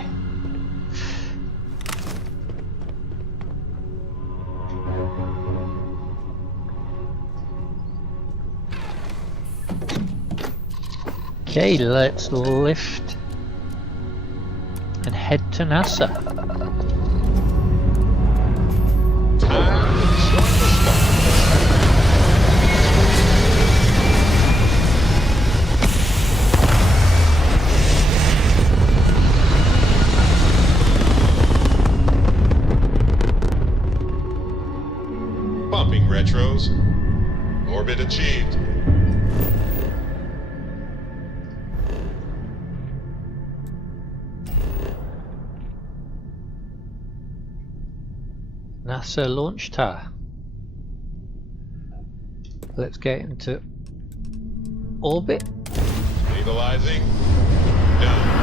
Okay, let's lift and head to NASA. Time to join the stars. Bumping retros. Orbit achieved. NASA launched her. Let's get into orbit. Stabilizing. Done.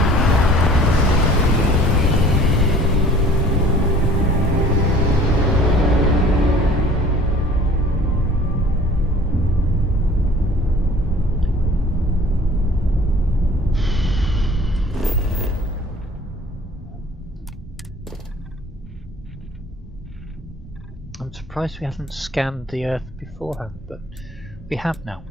I'm surprised we haven't scanned the Earth beforehand, but we have now.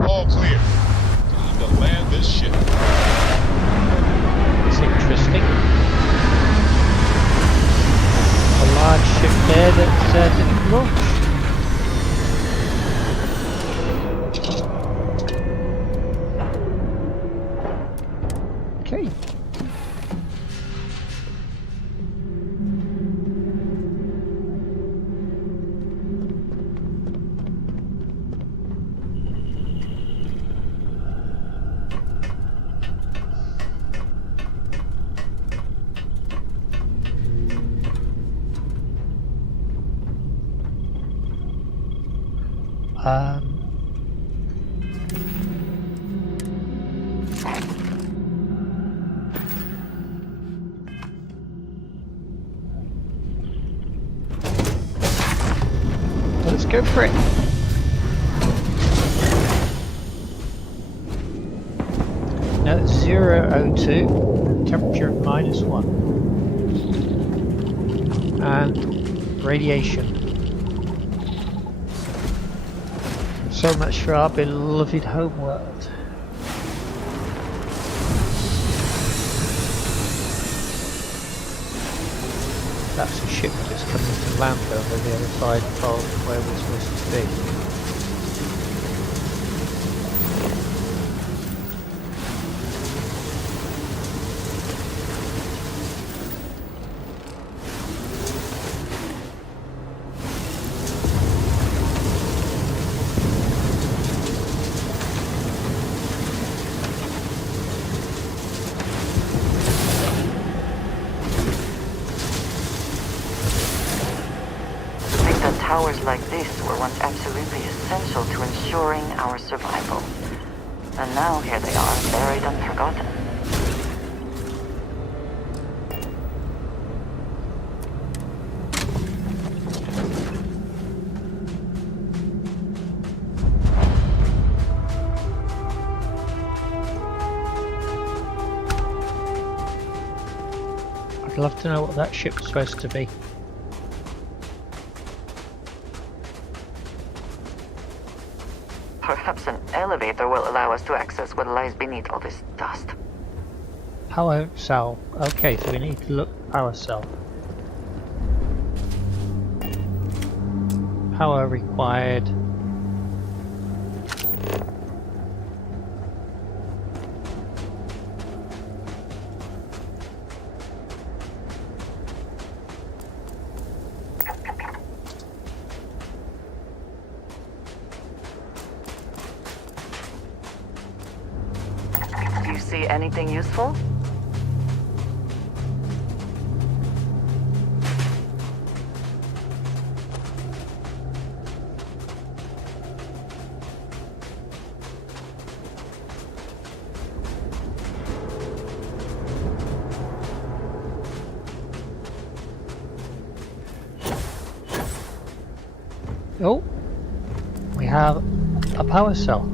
All clear. Time to land this ship. It's interesting. A large ship there that didn't launch. Okay. Let's go for it. Now it's 002, temperature of -1, and radiation. So much for our beloved homeworld. That's a ship that's coming to land over the other side of where we're supposed to be. Towers like this were once absolutely essential to ensuring our survival. And now here they are, buried and forgotten. I'd love to know what that ship's supposed to be. Perhaps an elevator will allow us to access what lies beneath all this dust. Power cell. Okay, so we need to look power cell. Power required. Do you see anything useful? Oh, we have a power cell.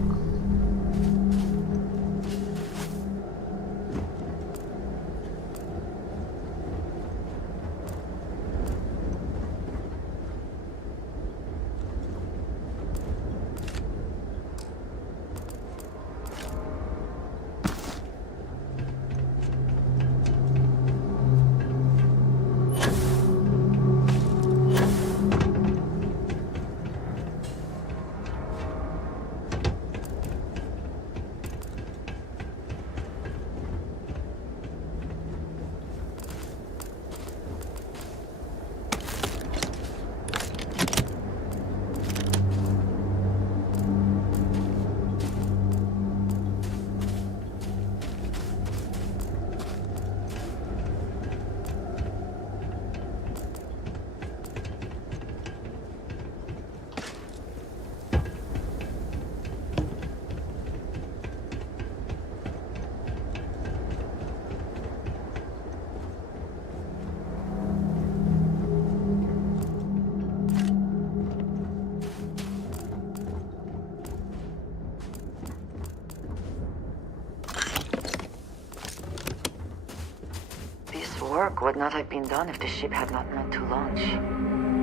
work would not have been done if the ship had not meant to launch.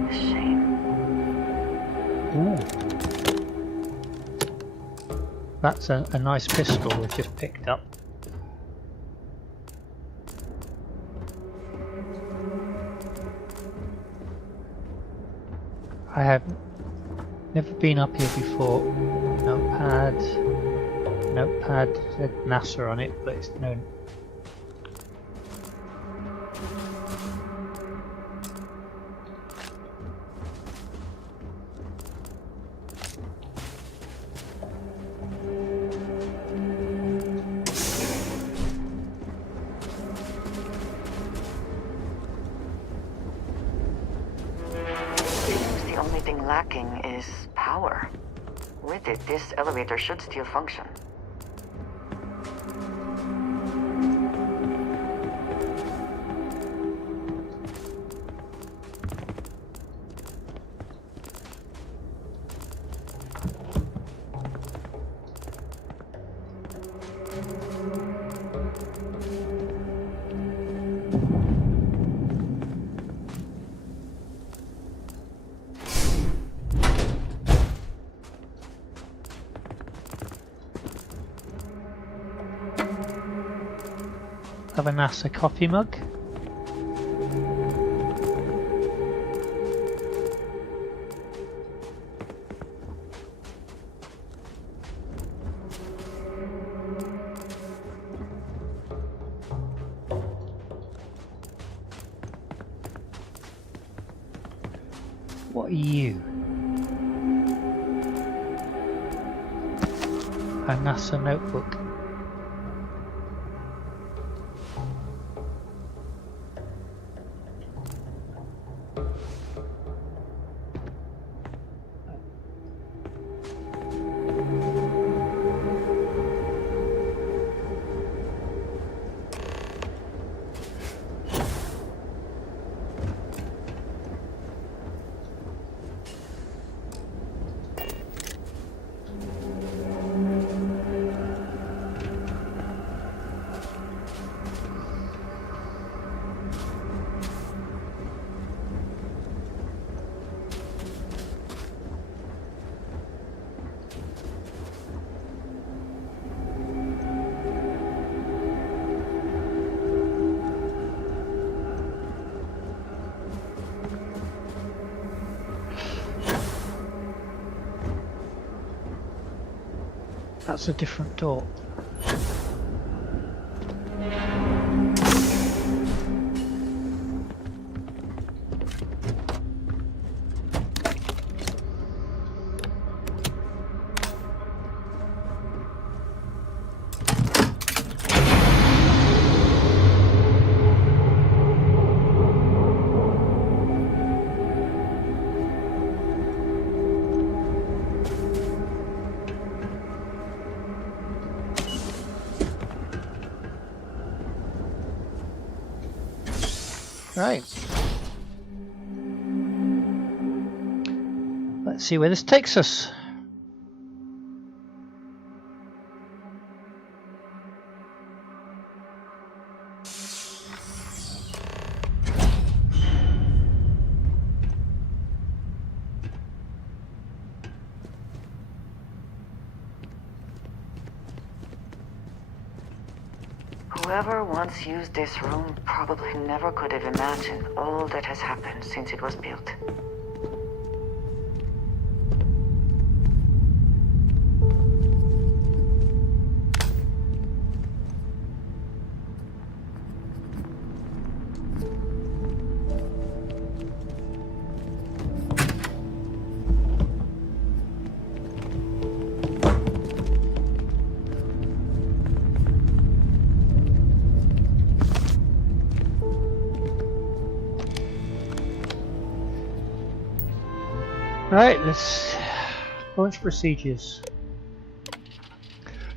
A shame. Ooh. That's a nice pistol we've just picked up. I have never been up here before. Notepad, said NASA on it, but it's no. The only thing lacking is power. With it, this elevator should still function. Have a NASA coffee mug. What are you? A NASA notebook. That's a different door. Right. Let's see where this takes us. Whoever once used this room probably never could have imagined all that has happened since it was built. Right, let's launch procedures.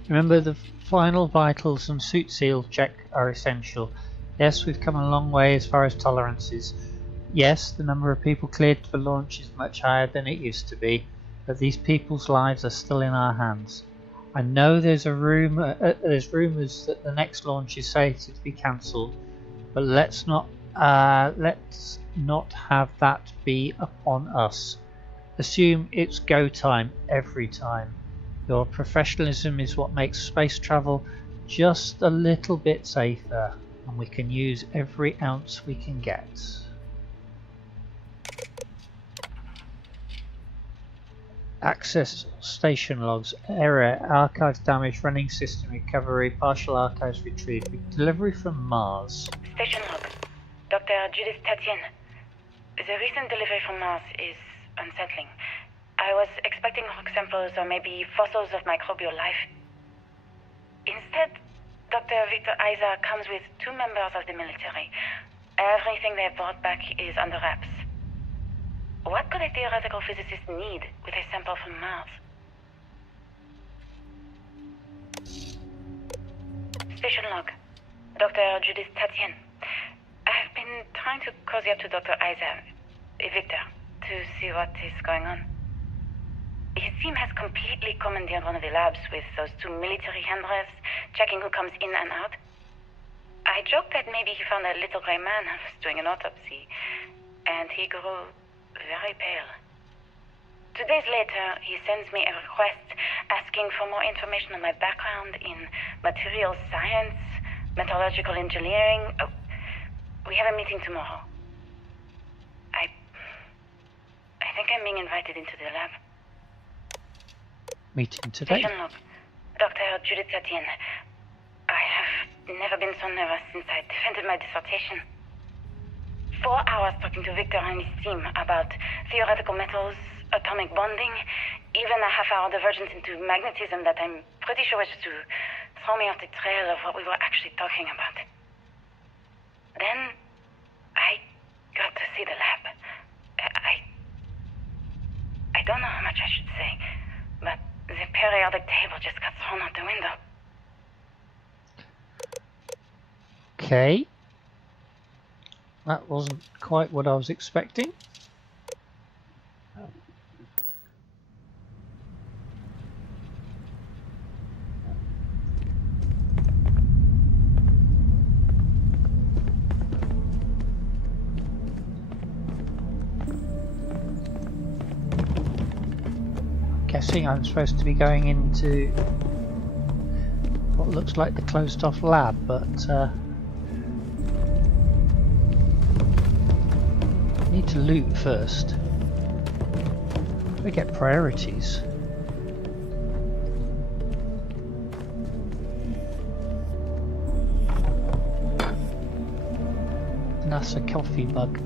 Remember, the final vitals and suit seal check are essential. Yes, we've come a long way as far as tolerances. Yes, the number of people cleared for launch is much higher than it used to be, but these people's lives are still in our hands. I know there's rumours that the next launch is slated to be cancelled, But let's not have that be upon us. Assume it's go time every time. Your professionalism is what makes space travel just a little bit safer, and we can use every ounce we can get. Access station logs. Error. Archives damage. Running system recovery. Partial archives retrieved. Delivery from Mars. Station log. Dr. Judith Tatien. The recent delivery from Mars is unsettling. I was expecting rock samples or maybe fossils of microbial life. Instead, Dr. Victor Isa comes with 2 members of the military. Everything they brought back is under wraps. What could a theoretical physicist need with a sample from Mars? Station log. Dr. Judith Tatien. I've been trying to cozy up to Dr. Isa, Victor, to see what is going on. His team has completely commandeered one of the labs with those 2 military handlers, checking who comes in and out. I joked that maybe he found a little gray man who was doing an autopsy, and he grew very pale. 2 days later, he sends me a request asking for more information on my background in materials science, metallurgical engineering. Oh, we have a meeting tomorrow. I think I'm being invited into the lab. Meeting today. Station log. Dr. Judith Tatien. I have never been so nervous since I defended my dissertation. 4 hours talking to Victor and his team about theoretical metals, atomic bonding, even a half-hour divergence into magnetism that I'm pretty sure was to throw me off the trail of what we were actually talking about. Then, I got to see the lab. I don't know how much I should say, but the periodic table just got thrown out the window. Okay. That wasn't quite what I was expecting. Guessing I'm supposed to be going into what looks like the closed off lab, but need to loot first. We get priorities. NASA coffee bug.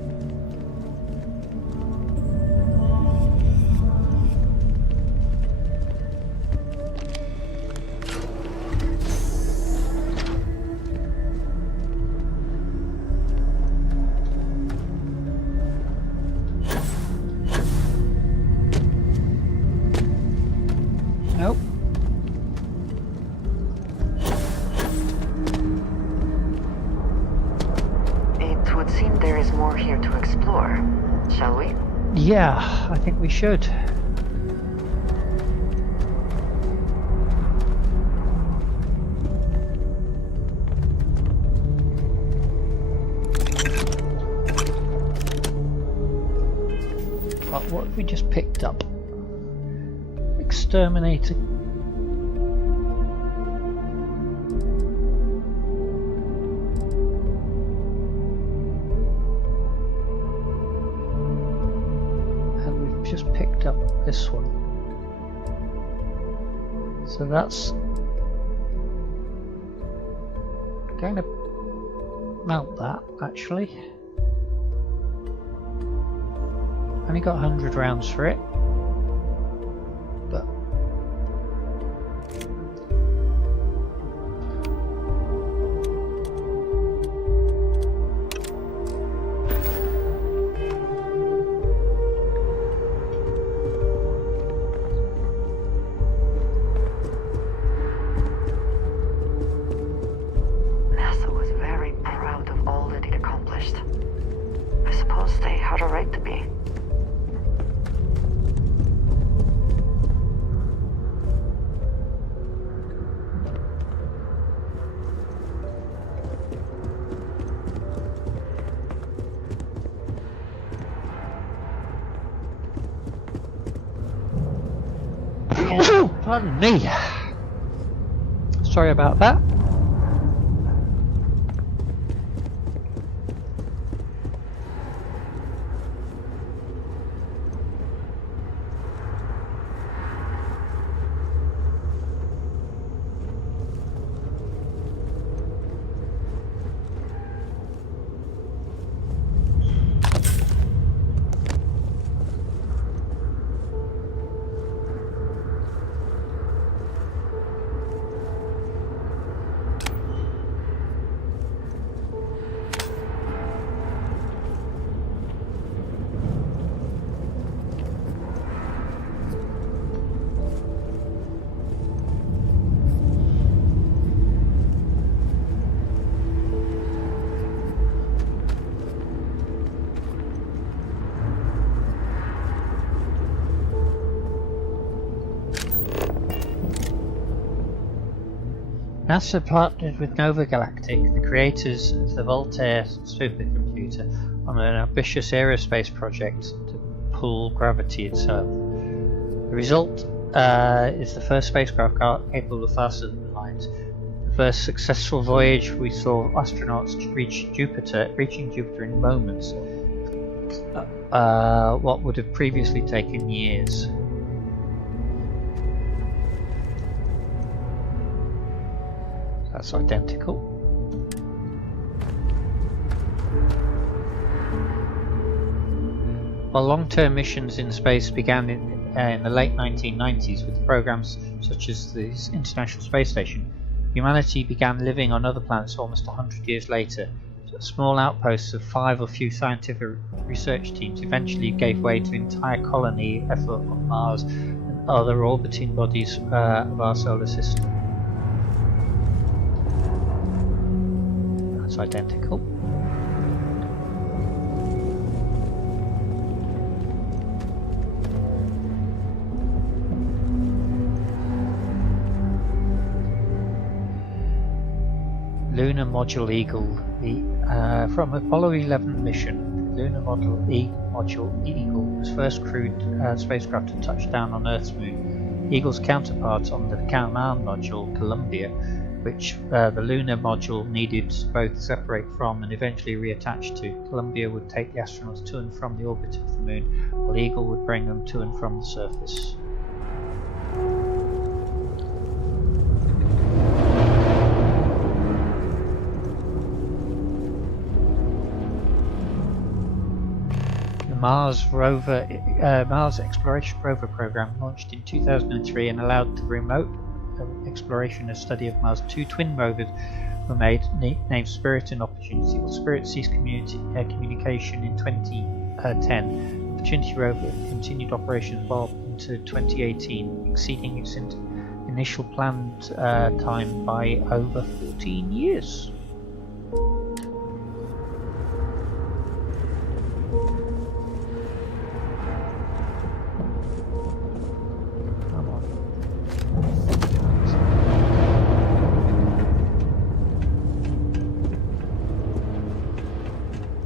Nope. It would seem there is more here to explore. Shall we? Yeah, I think we should. But what have we just picked up? Exterminator. And we've just picked up this one. So that's going to mount that actually. Only got 100 rounds for it. But NASA was very proud of all that it accomplished. I suppose they had a right to be. Pardon me. Sorry about that. NASA partnered with Nova Galactic, the creators of the Voltaire supercomputer, on an ambitious aerospace project to pull gravity itself. The result is the first spacecraft capable of faster than light. The first successful voyage, we saw astronauts reaching Jupiter in moments, what would have previously taken years. That's identical. While long-term missions in space began in the late 1990s with programs such as the International Space Station, humanity began living on other planets almost 100 years later. Small outposts of 5 or few scientific research teams eventually gave way to entire colony effort on Mars and other orbiting bodies of our solar system. That's identical. Lunar Module Eagle. From Apollo 11 mission, Lunar Module Eagle was first crewed spacecraft to touch down on Earth's moon. Eagle's counterpart on the command module, Columbia, which the lunar module needed to both separate from and eventually reattach to. Columbia would take the astronauts to and from the orbit of the moon, while Eagle would bring them to and from the surface. The Mars Exploration Rover program launched in 2003 and allowed the remote exploration and study of Mars. 2 twin rovers were made, named Spirit and Opportunity. While Spirit ceased communication in 2010, Opportunity rover continued operations well into 2018, exceeding its initial planned time by over 14 years.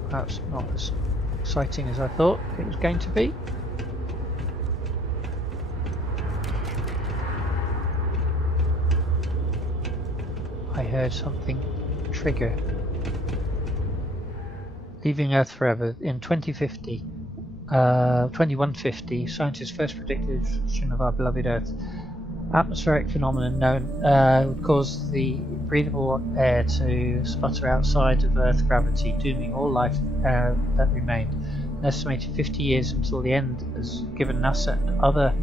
That's not as exciting as I thought it was going to be. I heard something trigger. Leaving Earth forever. In 2150, scientists first predicted the destruction of our beloved Earth. Atmospheric phenomenon known would cause the breathable air to sputter outside of Earth gravity, dooming all life that remained. An estimated 50 years until the end has given NASA and other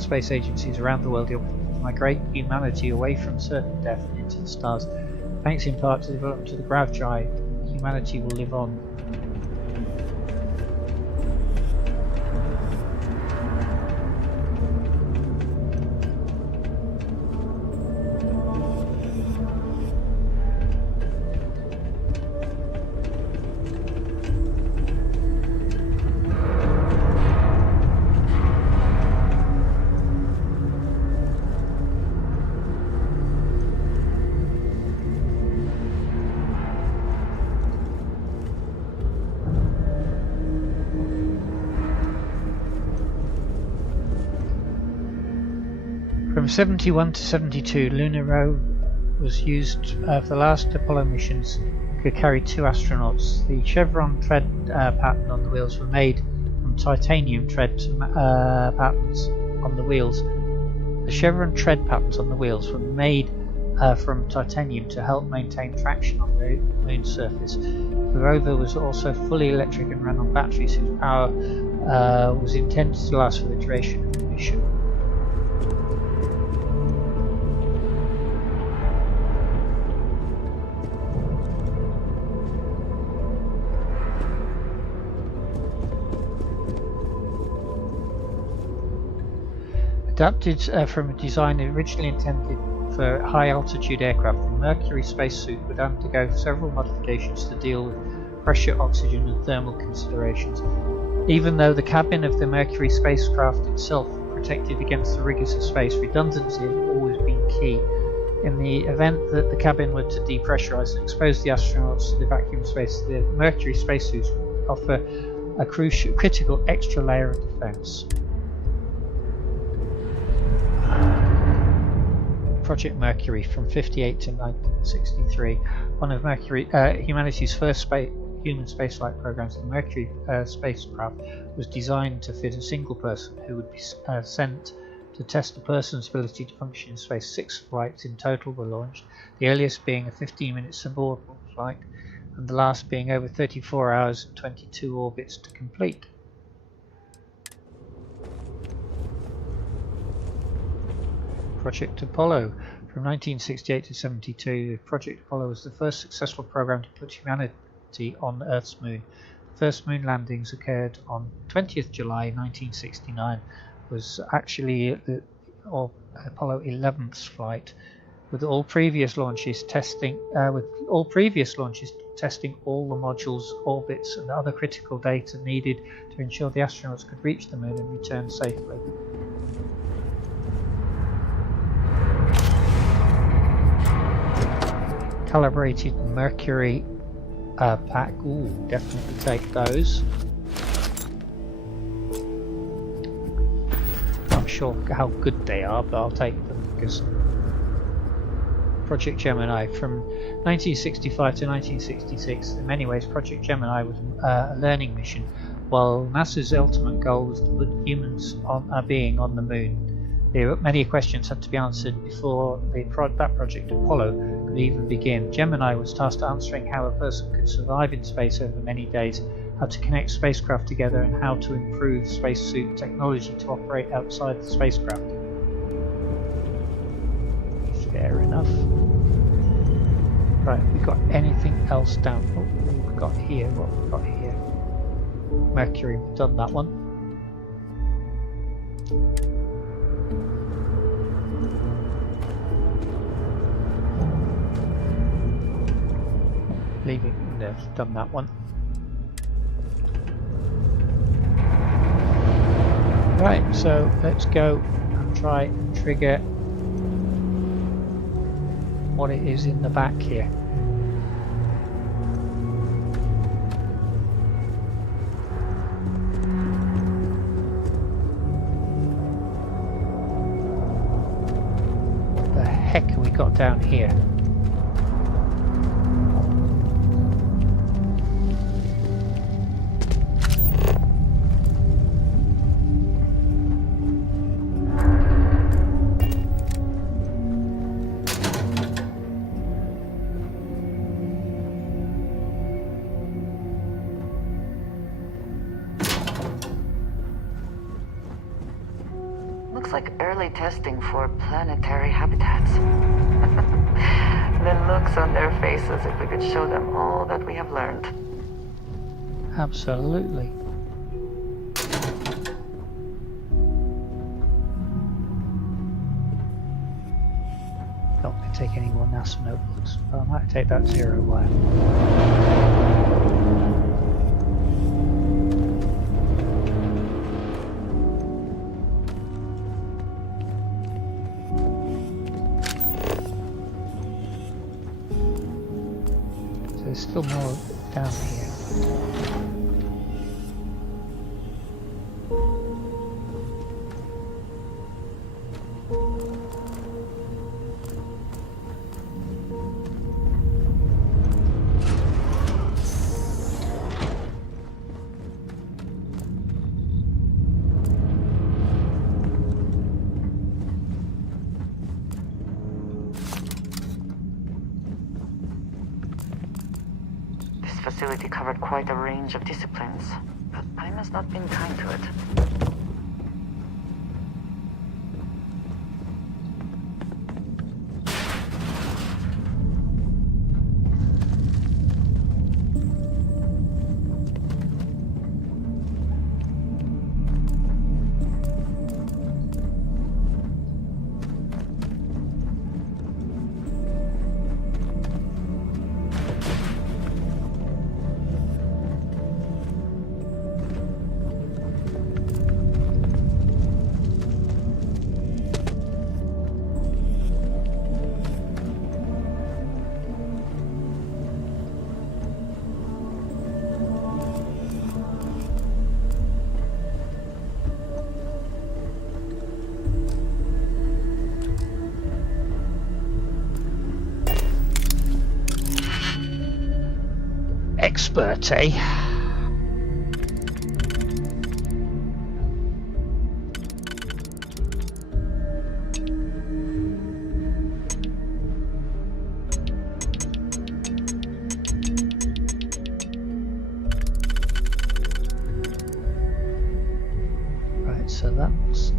space agencies around the world the opportunity to migrate humanity away from certain death and into the stars. Thanks in part to the development of the grav drive, humanity will live on. 71 to 72, Lunar Rover was used for the last Apollo missions. Could carry 2 astronauts. The chevron tread pattern on the wheels were made from titanium tread patterns on the wheels. The chevron tread patterns on the wheels were made from titanium to help maintain traction on the moon's surface. The rover was also fully electric and ran on batteries whose power was intended to last for the duration of the mission. Adapted from a design originally intended for high-altitude aircraft, the Mercury spacesuit would undergo several modifications to deal with pressure, oxygen and thermal considerations. Even though the cabin of the Mercury spacecraft itself protected against the rigors of space, redundancy has always been key. In the event that the cabin were to depressurize and expose the astronauts to the vacuum space, the Mercury spacesuits would offer a critical extra layer of defense. Project Mercury from 58 to 1963, one of humanity's first human spaceflight programs. The Mercury spacecraft was designed to fit a single person who would be sent to test a person's ability to function in space. 6 flights in total were launched, the earliest being a 15-minute suborbital flight, and the last being over 34 hours and 22 orbits to complete. Project Apollo. From 1968 to 72, Project Apollo was the first successful program to put humanity on Earth's moon. The first moon landings occurred on 20th July 1969. Was actually the Apollo 11th flight, with all previous launches testing all the modules, orbits, and other critical data needed to ensure the astronauts could reach the moon and return safely. Calibrated Mercury pack. Ooh, definitely take those. I'm sure how good they are, but I'll take them because Project Gemini. From 1965 to 1966, in many ways Project Gemini was a learning mission, while NASA's ultimate goal was to put humans on the moon. Many questions had to be answered before that project Apollo could even begin. Gemini was tasked answering how a person could survive in space over many days, how to connect spacecraft together, and how to improve spacesuit technology to operate outside the spacecraft. Fair enough. Right, we got anything else down? Oh, we've got here. What we've got here? Mercury. We've done that one. Leaving. They've done that one. Right, so let's go and try and trigger what it is in the back here. What the heck have we got down here? Like early testing for planetary habitats. The looks on their faces if we could show them all that we have learned. Absolutely. Not going to take any more NASA notebooks, but I might take that 0 wire. There's still more down here. facility covered quite a range of disciplines, but time has not been kind to it. Expert, eh? Right, so that's...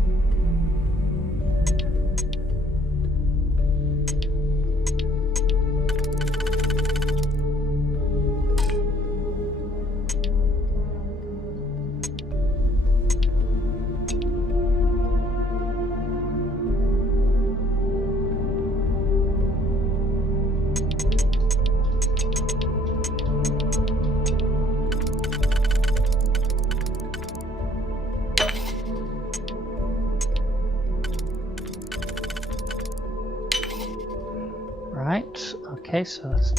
Right, okay, so that's...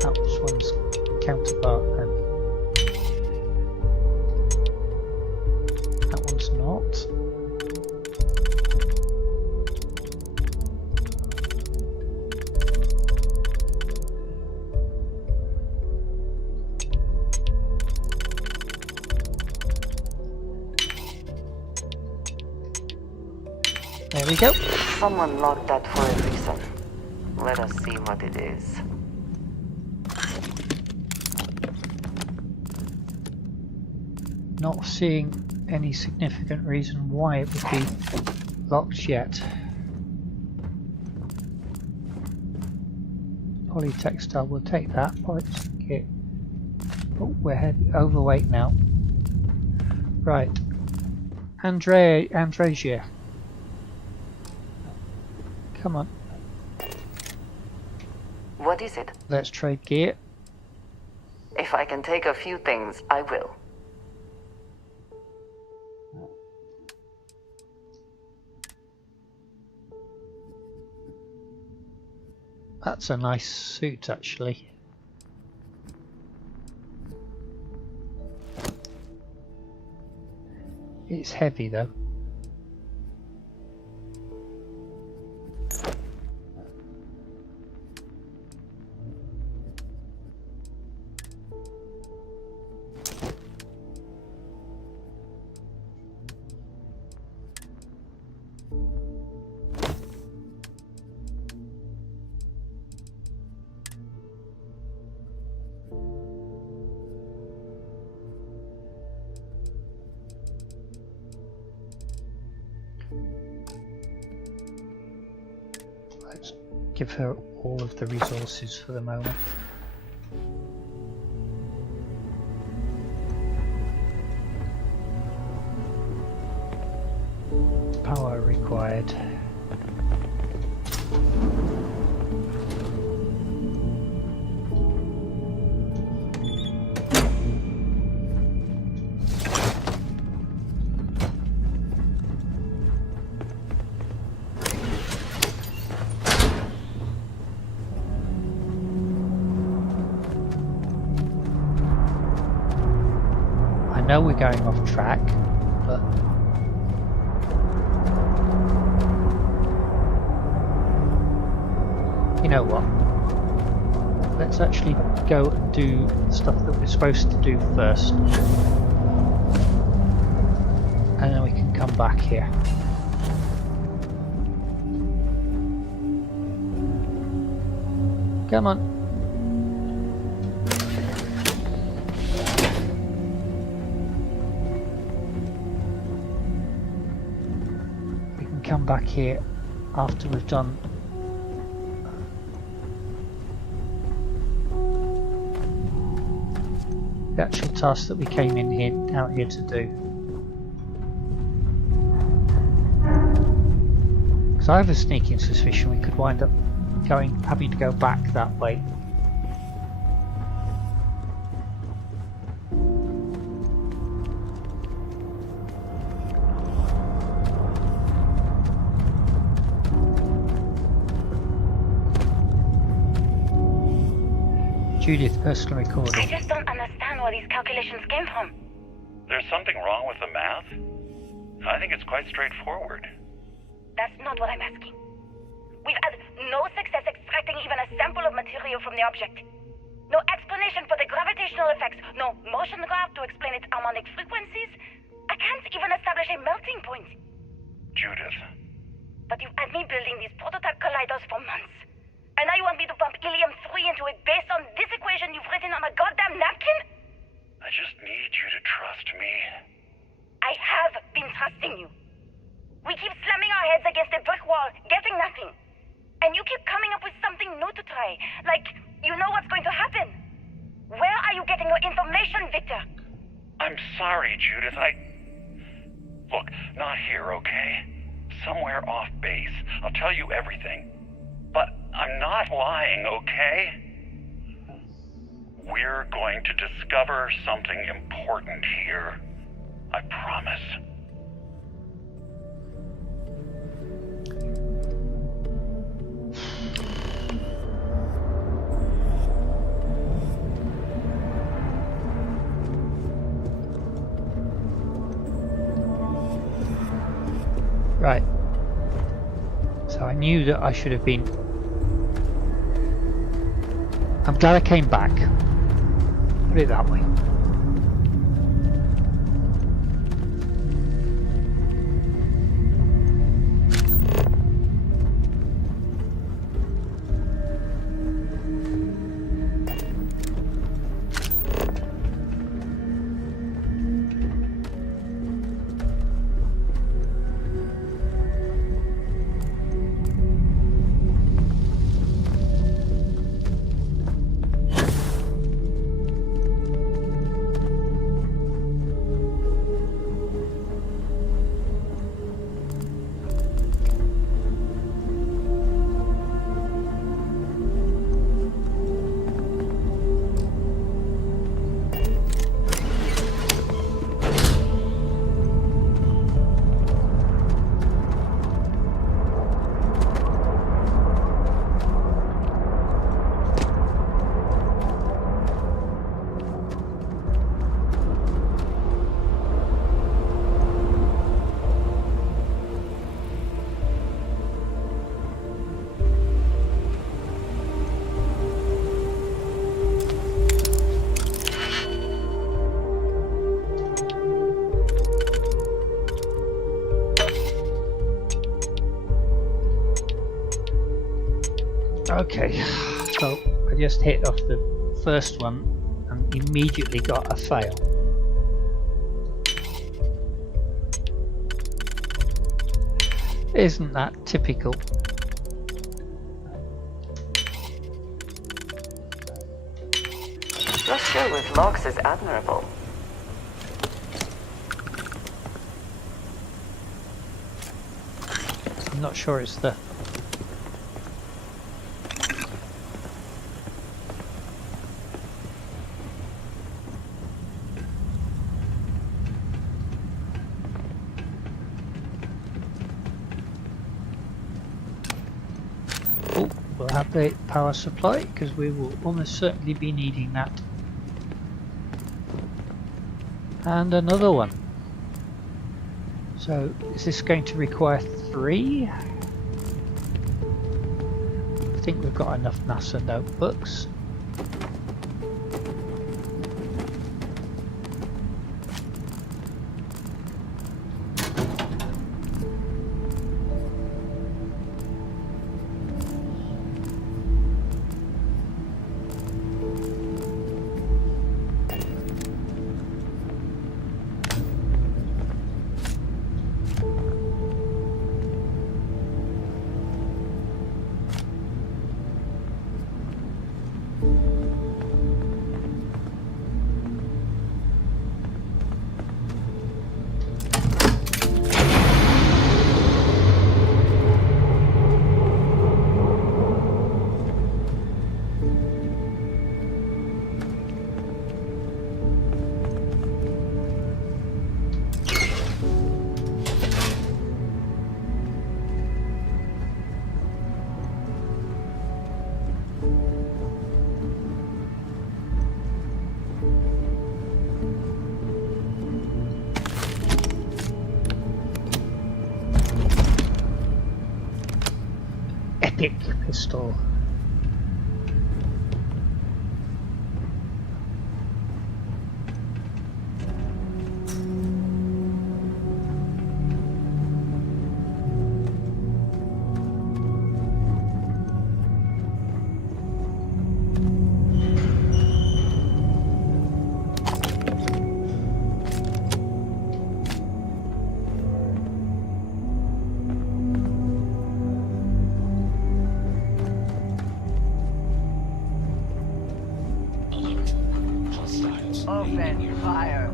That was one's counterpart then. That one's not. There we go. Someone locked that for a reason. Let us see what it is. Not seeing any significant reason why it would be locked yet. Polytextile, we'll take that. Polytextile. Oh, we're overweight now. Right. Andresia. Come on. What is it? Let's trade gear. If I can take a few things, I will. That's a nice suit, actually. It's heavy, though. Let's give her all of the resources for the moment. Power required. I know we're going off track, but you know what? let's actually go and do the stuff that we're supposed to do first. And then we can come back here. Come on. We can come back here after we've done the actual task that we came in here out here to do. Because I have a sneaking suspicion we could wind up having to go back that way. Judith, personal recording. I just don't understand where these calculations came from. There's something wrong with the math? I think it's quite straightforward. That's not what I'm asking. We've had no success extracting even a sample of material from the object. No explanation for the gravitational effects, no motion graph to explain its harmonic frequencies. I can't even establish a melting point. Judith. But you've had me building these prototype colliders for months. And now you want me to pump helium-3 into it based on this equation you've written on a goddamn napkin? I just need you to trust me. I have been trusting you. We keep slamming our heads against a brick wall, getting nothing. And you keep coming up with something new to try. Like, you know what's going to happen. Where are you getting your information, Victor? I'm sorry, Judith. Look, not here, okay? Somewhere off base. I'll tell you everything. But I'm not lying, okay? We're going to discover something important here. I promise. Right. So I knew that I should have been... I'm glad I came back. Put it that way. Okay, so I just hit off the first one and immediately got a fail. Isn't that typical? Your skill with logs is admirable. I'm not sure it's the... We'll have the power supply because we will almost certainly be needing that. And another one. So is this going to require 3? I think we've got enough NASA notebooks. dick pistol. Open fire.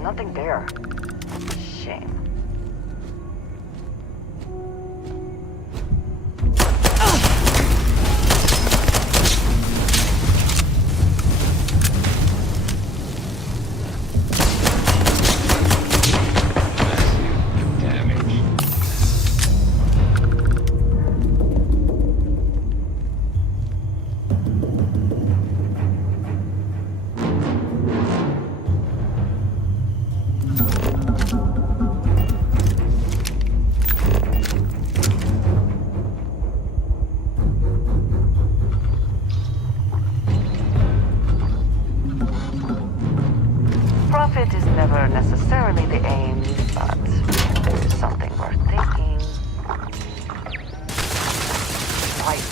Nothing there. Shame. Profit is never necessarily the aim, but there is something worth thinking. Right.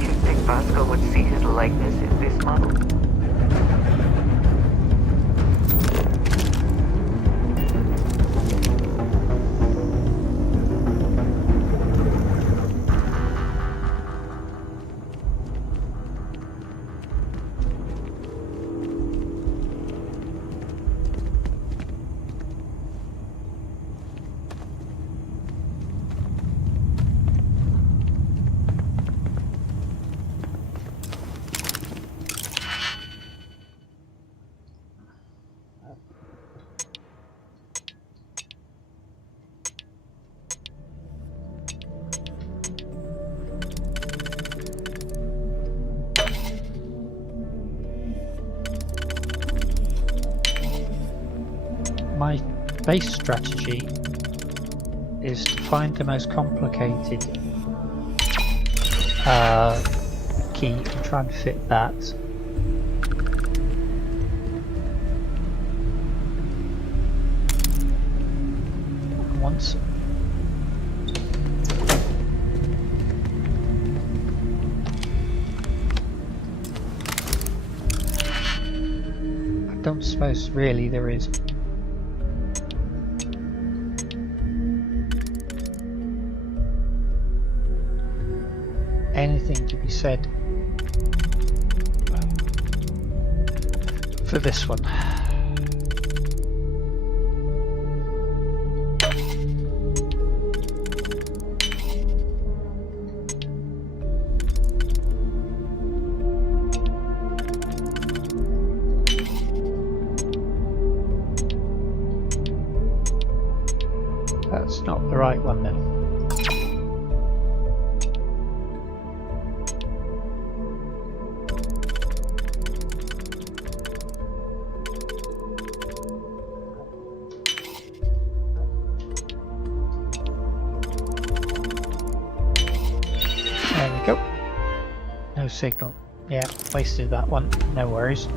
You think Vasco would see his likeness in this model? My base strategy is to find the most complicated key and try and fit that. Once I don't suppose really there is anything to be said for this one. That's not the right one then. There we go. No signal. Yeah, wasted that one. No worries.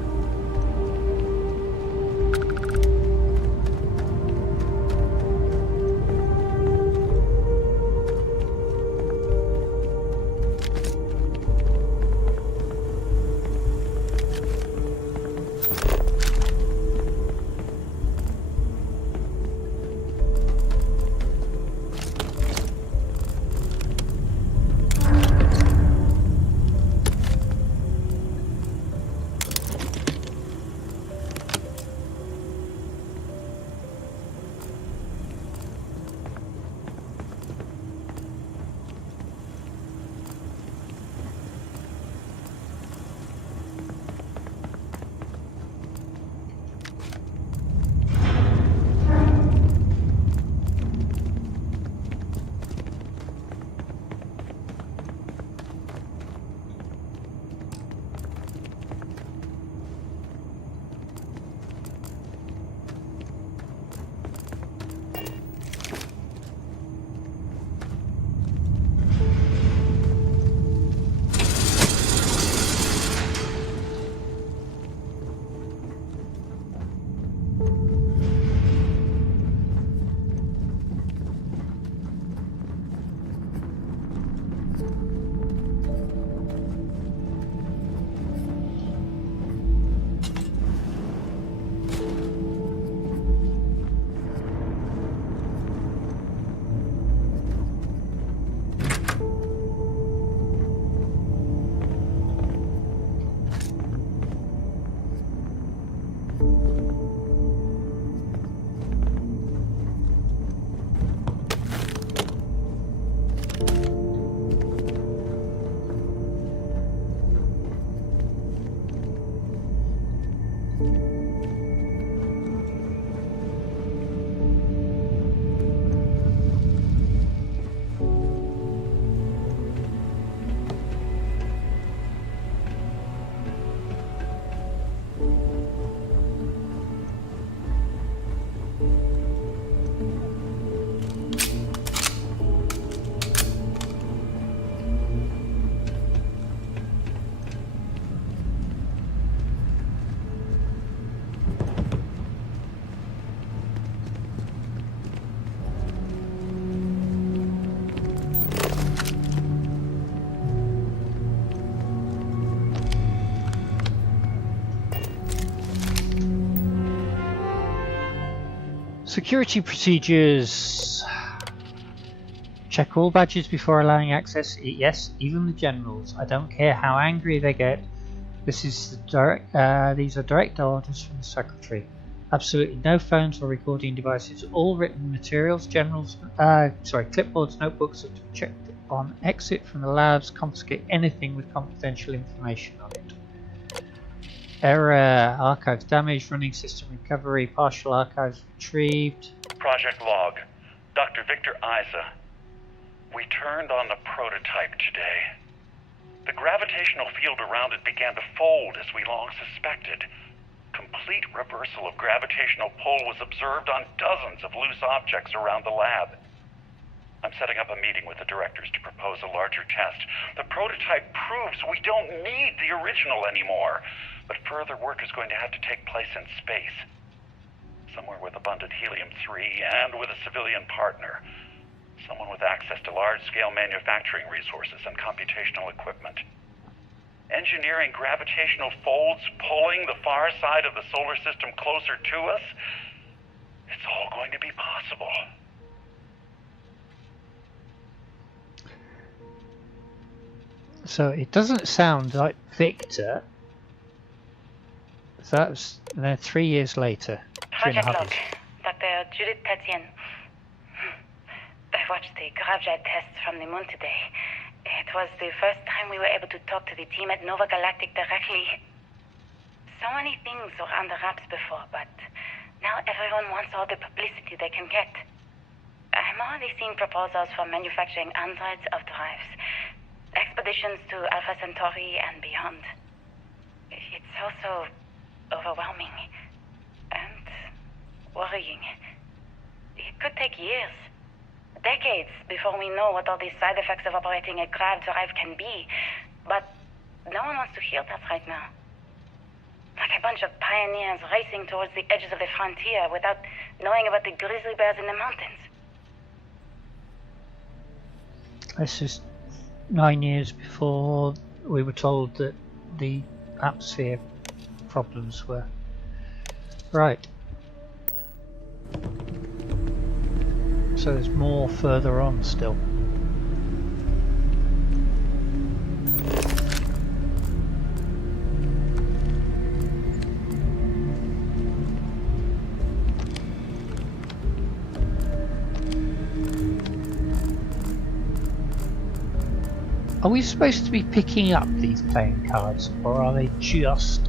Security procedures. Check all badges before allowing access. Yes, even the generals. I don't care how angry they get. These are direct orders from the Secretary. Absolutely no phones or recording devices. All written materials, clipboards, notebooks are checked on exit from the labs. Confiscate anything with confidential information on it. Error. Archives damaged. Running system recovery. Partial archives retrieved. Project log. Dr. Victor Isa. We turned on the prototype today. The gravitational field around it began to fold as we long suspected. Complete reversal of gravitational pull was observed on dozens of loose objects around the lab. I'm setting up a meeting with the directors to propose a larger test. The prototype proves we don't need the original anymore, but further work is going to have to take place in space. Somewhere with abundant helium-3 and with a civilian partner. Someone with access to large-scale manufacturing resources and computational equipment. Engineering gravitational folds, pulling the far side of the solar system closer to us. It's all going to be possible. So it doesn't sound like Victor. So that's 3 years later. Project log. Dr. Judith Tatien. I watched the gravjet tests from the moon today. It was the first time we were able to talk to the team at Nova Galactic directly. So many things were under wraps before, but now everyone wants all the publicity they can get. I'm already seeing proposals for manufacturing androids of drives, expeditions to Alpha Centauri and beyond. It's also overwhelming and worrying. It could take years. Decades before we know what all the side effects of operating a grav drive can be. But no one wants to hear that right now. Like a bunch of pioneers racing towards the edges of the frontier without knowing about the grizzly bears in the mountains. This is 9 years before we were told that the atmosphere problems were right. So there's more further on still. Are we supposed to be picking up these playing cards, or are they just...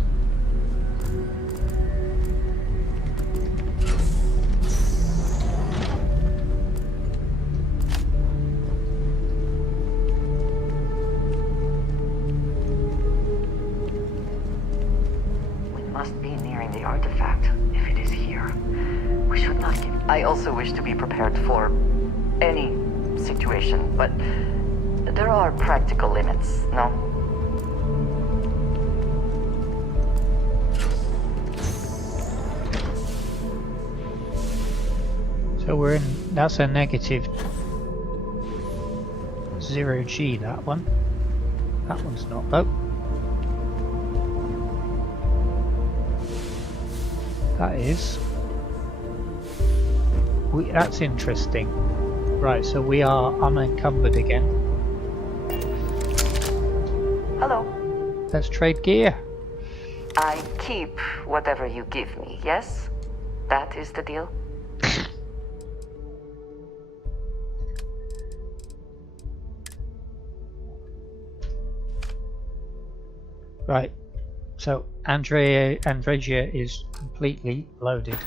I also wish to be prepared for any situation, but there are practical limits, no? So we're in, that's a negative 0G, that one. That one's not though. That is. That's interesting. Right, so we are unencumbered again. Hello. Let's trade gear. I keep whatever you give me, yes? That is the deal? Right, so Andreja is completely loaded.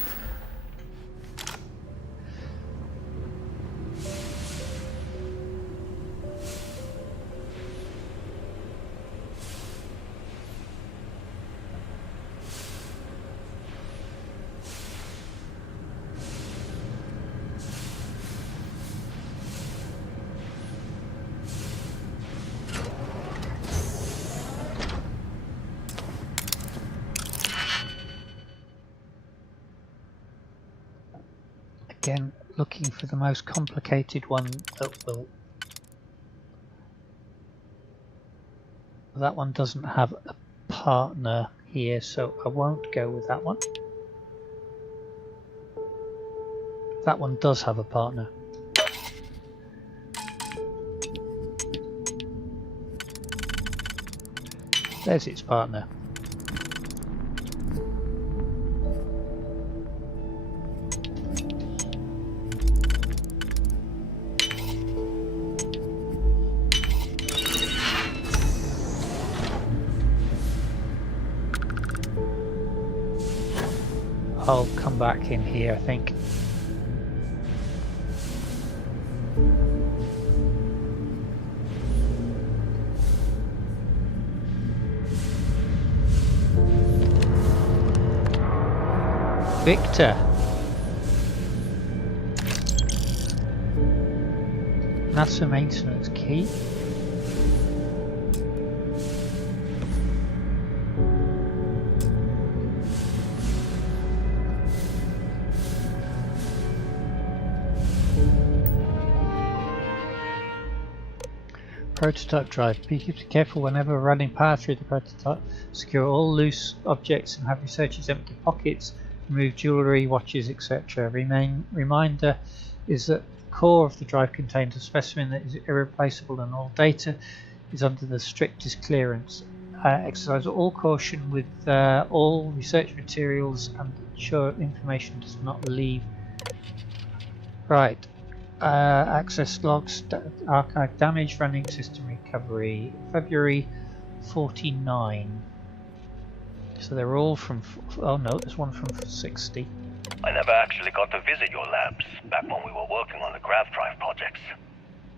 Again, looking for the most complicated one that will... That one doesn't have a partner here, so I won't go with that one. That one does have a partner. There's its partner. I'll come back in here, I think. Victor. NASA maintenance key. Prototype drive. Be careful whenever running power through the prototype. Secure all loose objects and have researchers empty pockets. Remove jewellery, watches, etc. Reminder is that the core of the drive contains a specimen that is irreplaceable and all data is under the strictest clearance. Exercise all caution with all research materials and ensure information does not leave. Right. Access logs, archive damage, running system recovery, February 49. So they're all from, oh no, there's one from 60. I never actually got to visit your labs back when we were working on the grav drive projects.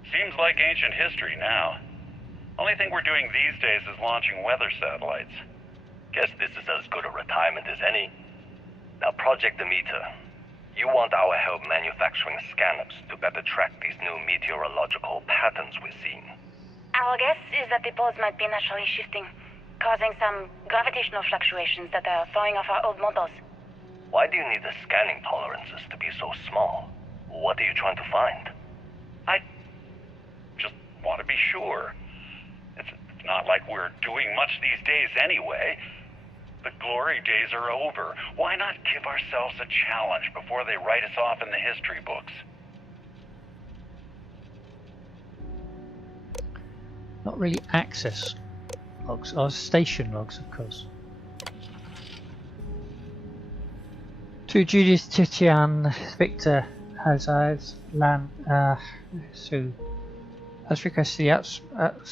Seems like ancient history now. Only thing we're doing these days is launching weather satellites. Guess this is as good a retirement as any. Now, Project Demeter. You want our help manufacturing scanners to better track these new meteorological patterns we're seeing. Our guess is that the poles might be naturally shifting, causing some gravitational fluctuations that are throwing off our old models. Why do you need the scanning tolerances to be so small? What are you trying to find? I just want to be sure. It's not like we're doing much these days anyway. The glory days are over. Why not give ourselves a challenge before they write us off in the history books? Not really access logs, or station logs, of course. To Judith, Titian, Victor, as requested, the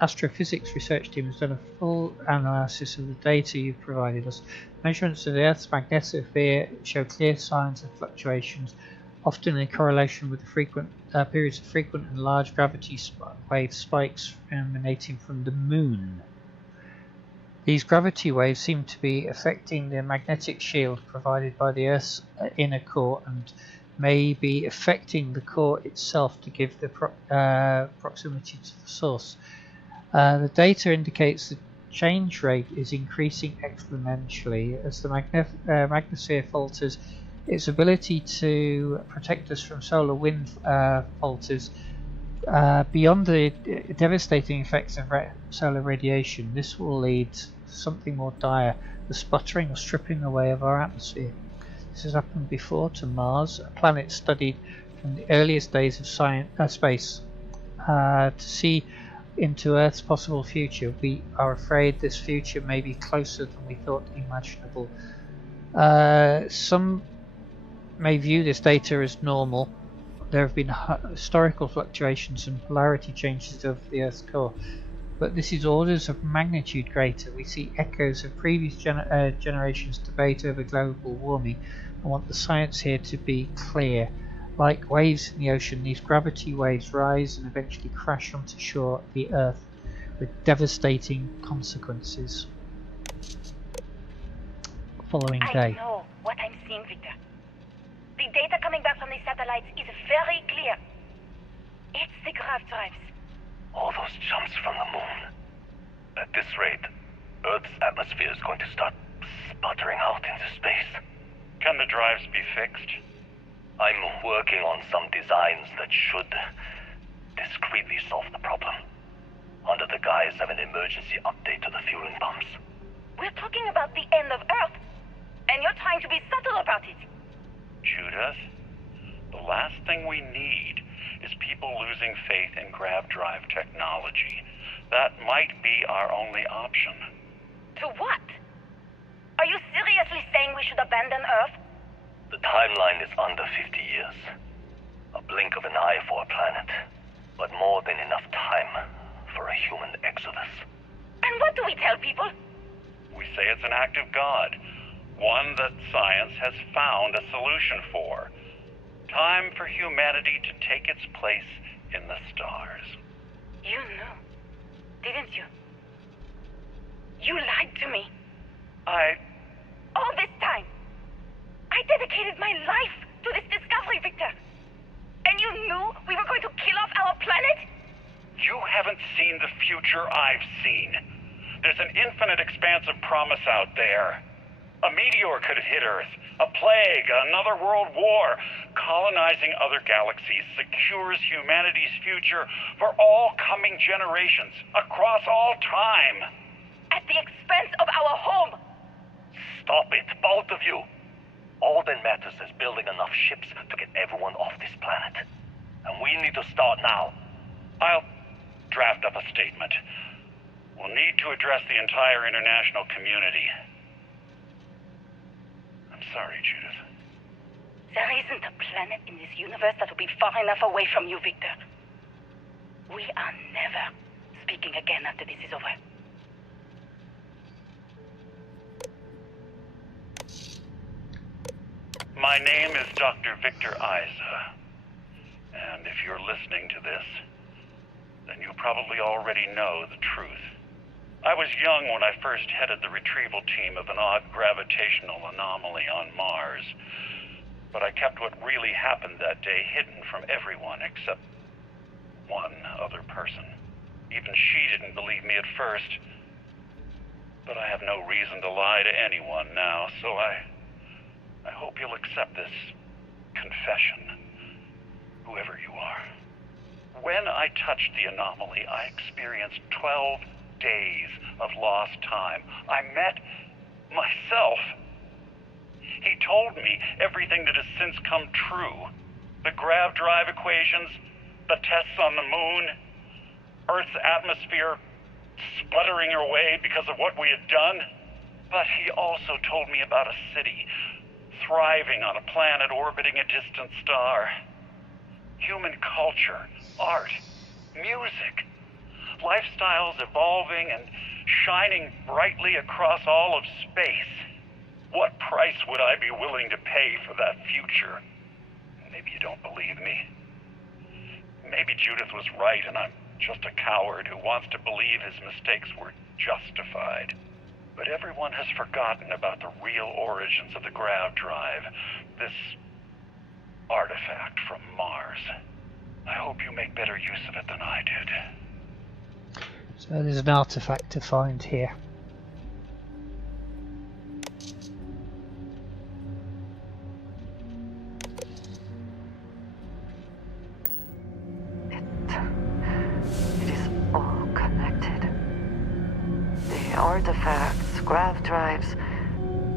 astrophysics research team has done a full analysis of the data you've provided us. Measurements of the Earth's magnetosphere show clear signs of fluctuations, often in correlation with the frequent periods of frequent and large gravity wave spikes emanating from the Moon. These gravity waves seem to be affecting the magnetic shield provided by the Earth's inner core and may be affecting the core itself to give the proximity to the source. The data indicates the change rate is increasing exponentially as the magnetosphere falters. Its ability to protect us from solar wind falters. Beyond the devastating effects of solar radiation, this will lead to something more dire, the sputtering or stripping away of our atmosphere. This has happened before to Mars, a planet studied from the earliest days of space. To see into Earth's possible future, we are afraid this future may be closer than we thought imaginable. Some may view this data as normal. There have been historical fluctuations and polarity changes of the Earth's core, but this is orders of magnitude greater. We see echoes of previous generations' debate over global warming and want the science here to be clear. Like waves in the ocean, these gravity waves rise and eventually crash onto shore of the Earth with devastating consequences. Following day. I know what I'm seeing, Victor. The data coming back from the satellites is very clear. It's the grav drives. All those jumps from the Moon. At this rate, Earth's atmosphere is going to start sputtering out into space. Can the drives be fixed? I'm working on some designs that should discreetly solve the problem, under the guise of an emergency update to the fueling pumps. We're talking about the end of Earth, and you're trying to be subtle about it. Judith? The last thing we need is people losing faith in grav drive technology. That might be our only option. To what? Are you seriously saying we should abandon Earth? The timeline is under 50 years. A blink of an eye for a planet, but more than enough time for a human exodus. And what do we tell people? We say it's an act of God, one that science has found a solution for. Time for humanity to take its place in the stars. You knew, didn't you? You lied to me. All this time, I dedicated my life to this discovery, Victor. And you knew we were going to kill off our planet? You haven't seen the future I've seen. There's an infinite expanse of promise out there. A meteor could have hit Earth. A plague, another world war. Colonizing other galaxies secures humanity's future for all coming generations, across all time. At the expense of our home. Stop it, both of you. All that matters is building enough ships to get everyone off this planet. And we need to start now. I'll draft up a statement. We'll need to address the entire international community. I'm sorry, Judith. There isn't a planet in this universe that will be far enough away from you, Victor. We are never speaking again after this is over. My name is Dr. Victor Isa. And if you're listening to this, then you probably already know the truth. I was young when I first headed the retrieval team of an odd gravitational anomaly on Mars. But I kept what really happened that day hidden from everyone except one other person. Even she didn't believe me at first. But I have no reason to lie to anyone now, so I hope you'll accept this confession, whoever you are. When I touched the anomaly, I experienced 12 days of lost time. I met myself. He told me everything that has since come true. The grav drive equations, the tests on the moon, Earth's atmosphere sputtering away because of what we had done. But he also told me about a city thriving on a planet orbiting a distant star. Human culture, art, music, lifestyles evolving and shining brightly across all of space. What price would I be willing to pay for that future? Maybe you don't believe me. Maybe Judith was right and I'm just a coward who wants to believe his mistakes were justified. But everyone has forgotten about the real origins of the grav drive, this artifact from Mars. I hope you make better use of it than I did. So there's an artifact to find here. It is all connected. The artifacts, grav drives,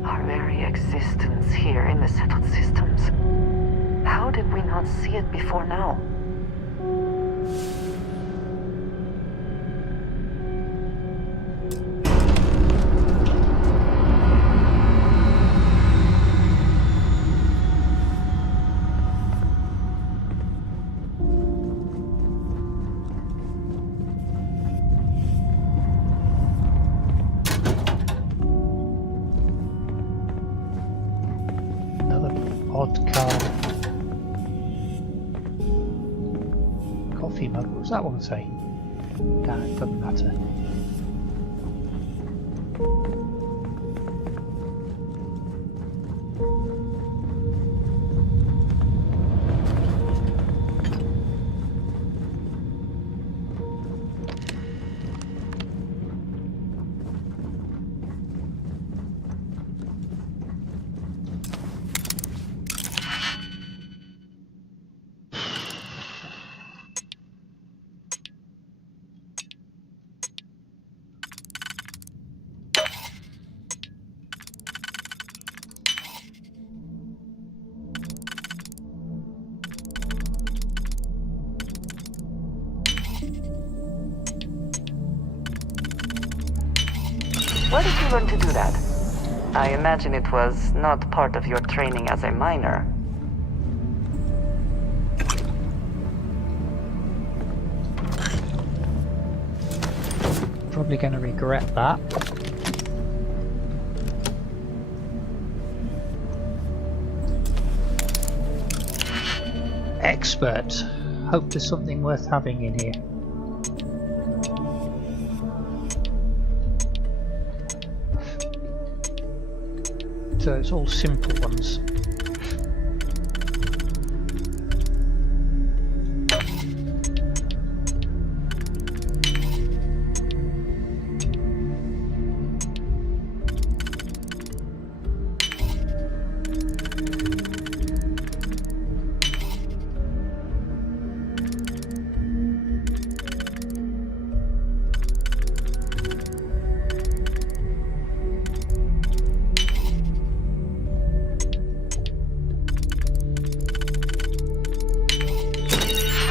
our very existence here in the settled systems. How did we not see it before now? Another odd card. Coffee mug, what does that one say? Nah, it doesn't matter. Where did you learn to do that? I imagine it was not part of your training as a miner. Probably going to regret that. Expert. Hope there's something worth having in here. So it's all simple ones.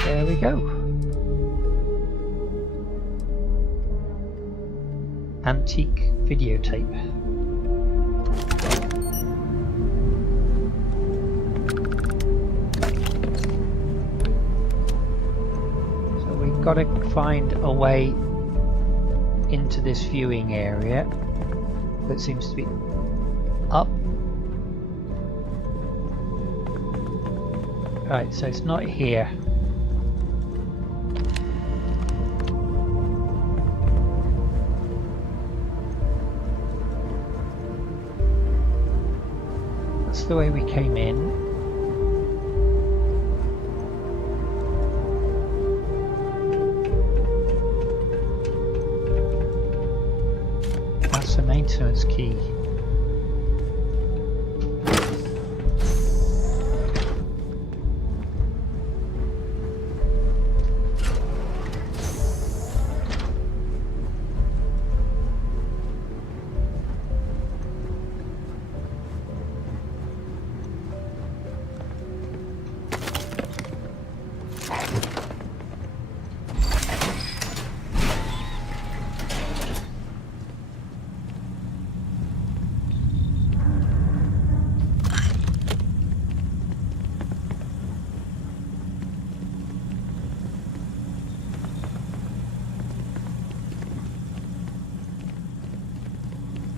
There we go. Antique videotape. So we've got to find a way into this viewing area that seems to be up. Right, so it's not here. That's the way we came in. That's the maintenance key.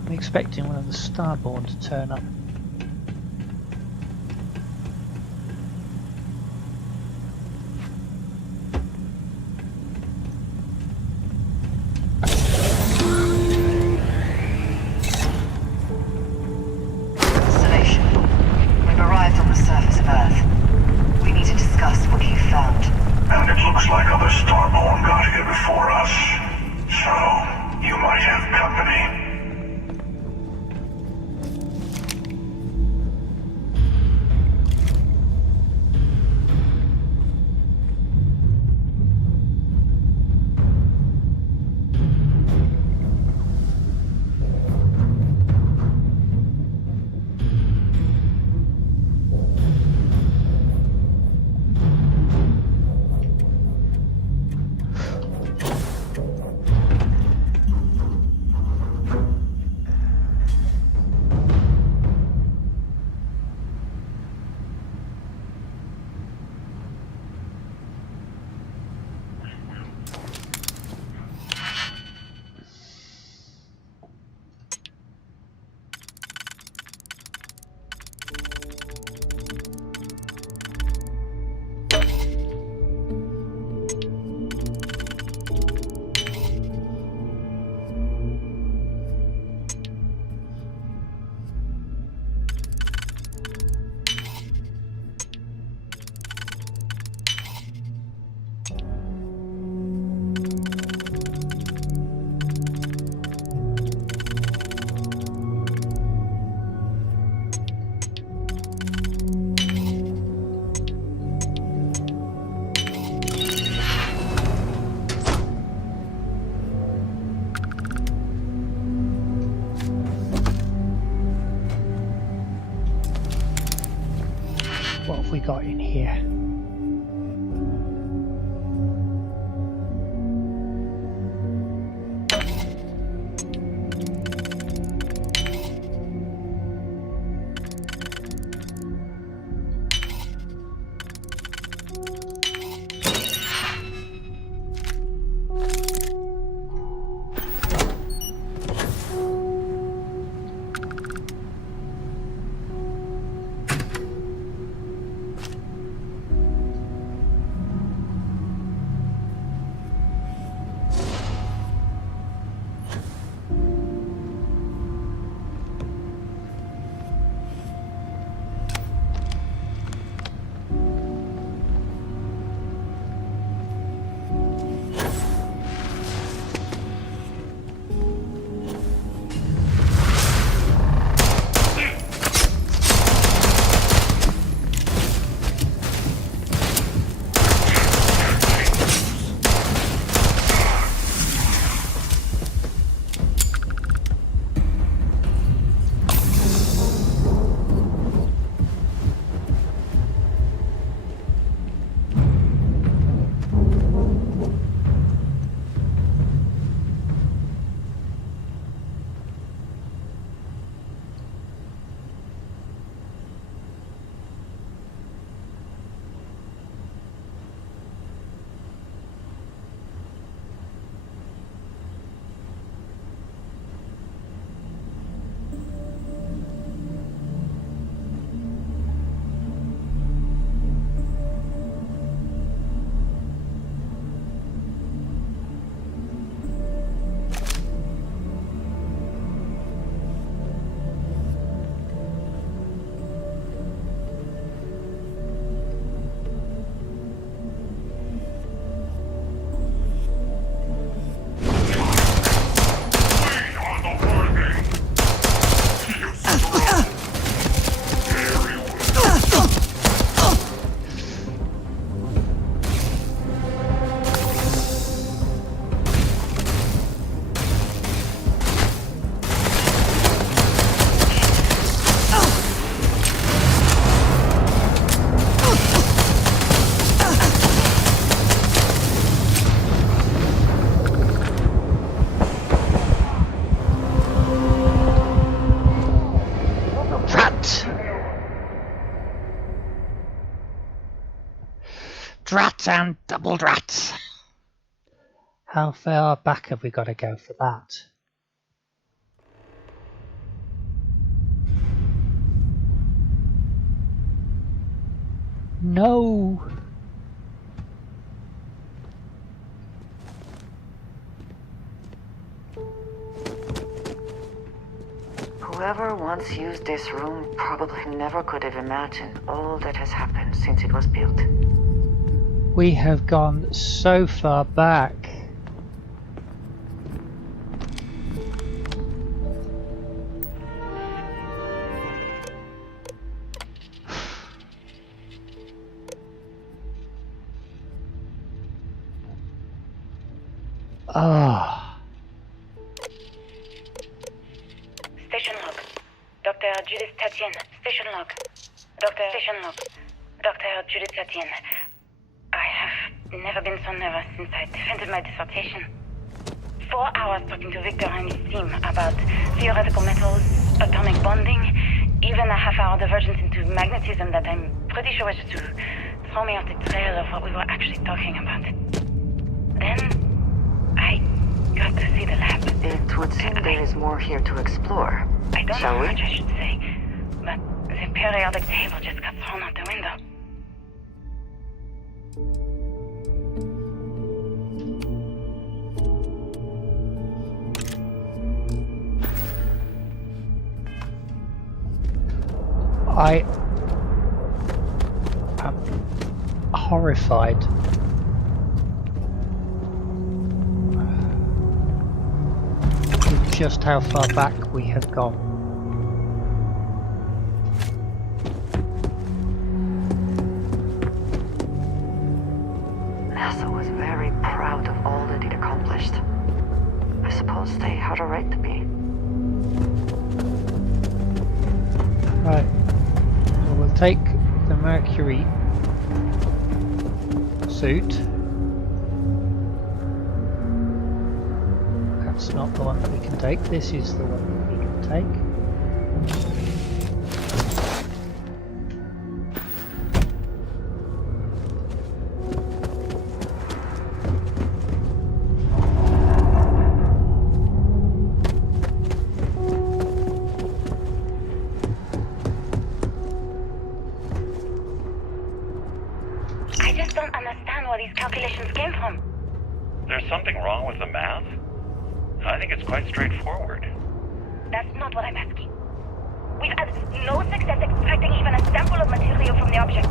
I'm expecting one of the Starborn to turn up. Constellation, we've arrived on the surface of Earth. We need to discuss what you found. And it looks like other Starborn got here before us. So, you might have company. What have we got in here? Drat and double drat. How far back have we got to go for that? No! Whoever once used this room probably never could have imagined all that has happened since it was built. We have gone so far back. Ah. Station log. Dr. Judith Tatien. Station log. Station log. Dr. Judith Tatien. I have never been so nervous since I defended my dissertation. 4 hours talking to Victor and his team about theoretical metals, atomic bonding, even a half-hour divergence into magnetism that I'm pretty sure was just to throw me off the trail of what we were actually talking about. Then I got to see the lab. It would seem there is more here to explore. I don't Shall know we? how much I should say, but the periodic table just got thrown out the window. I am horrified. With just how far back we have gone. NASA was very proud of all that it accomplished. I suppose they had a right to be. Right. So we'll take the Mercury suit. That's not the one that we can take. This is the one that we can take. I just don't understand where these calculations came from. There's something wrong with the math? I think it's quite straightforward. That's not what I'm asking. We've had no success extracting even a sample of material from the object.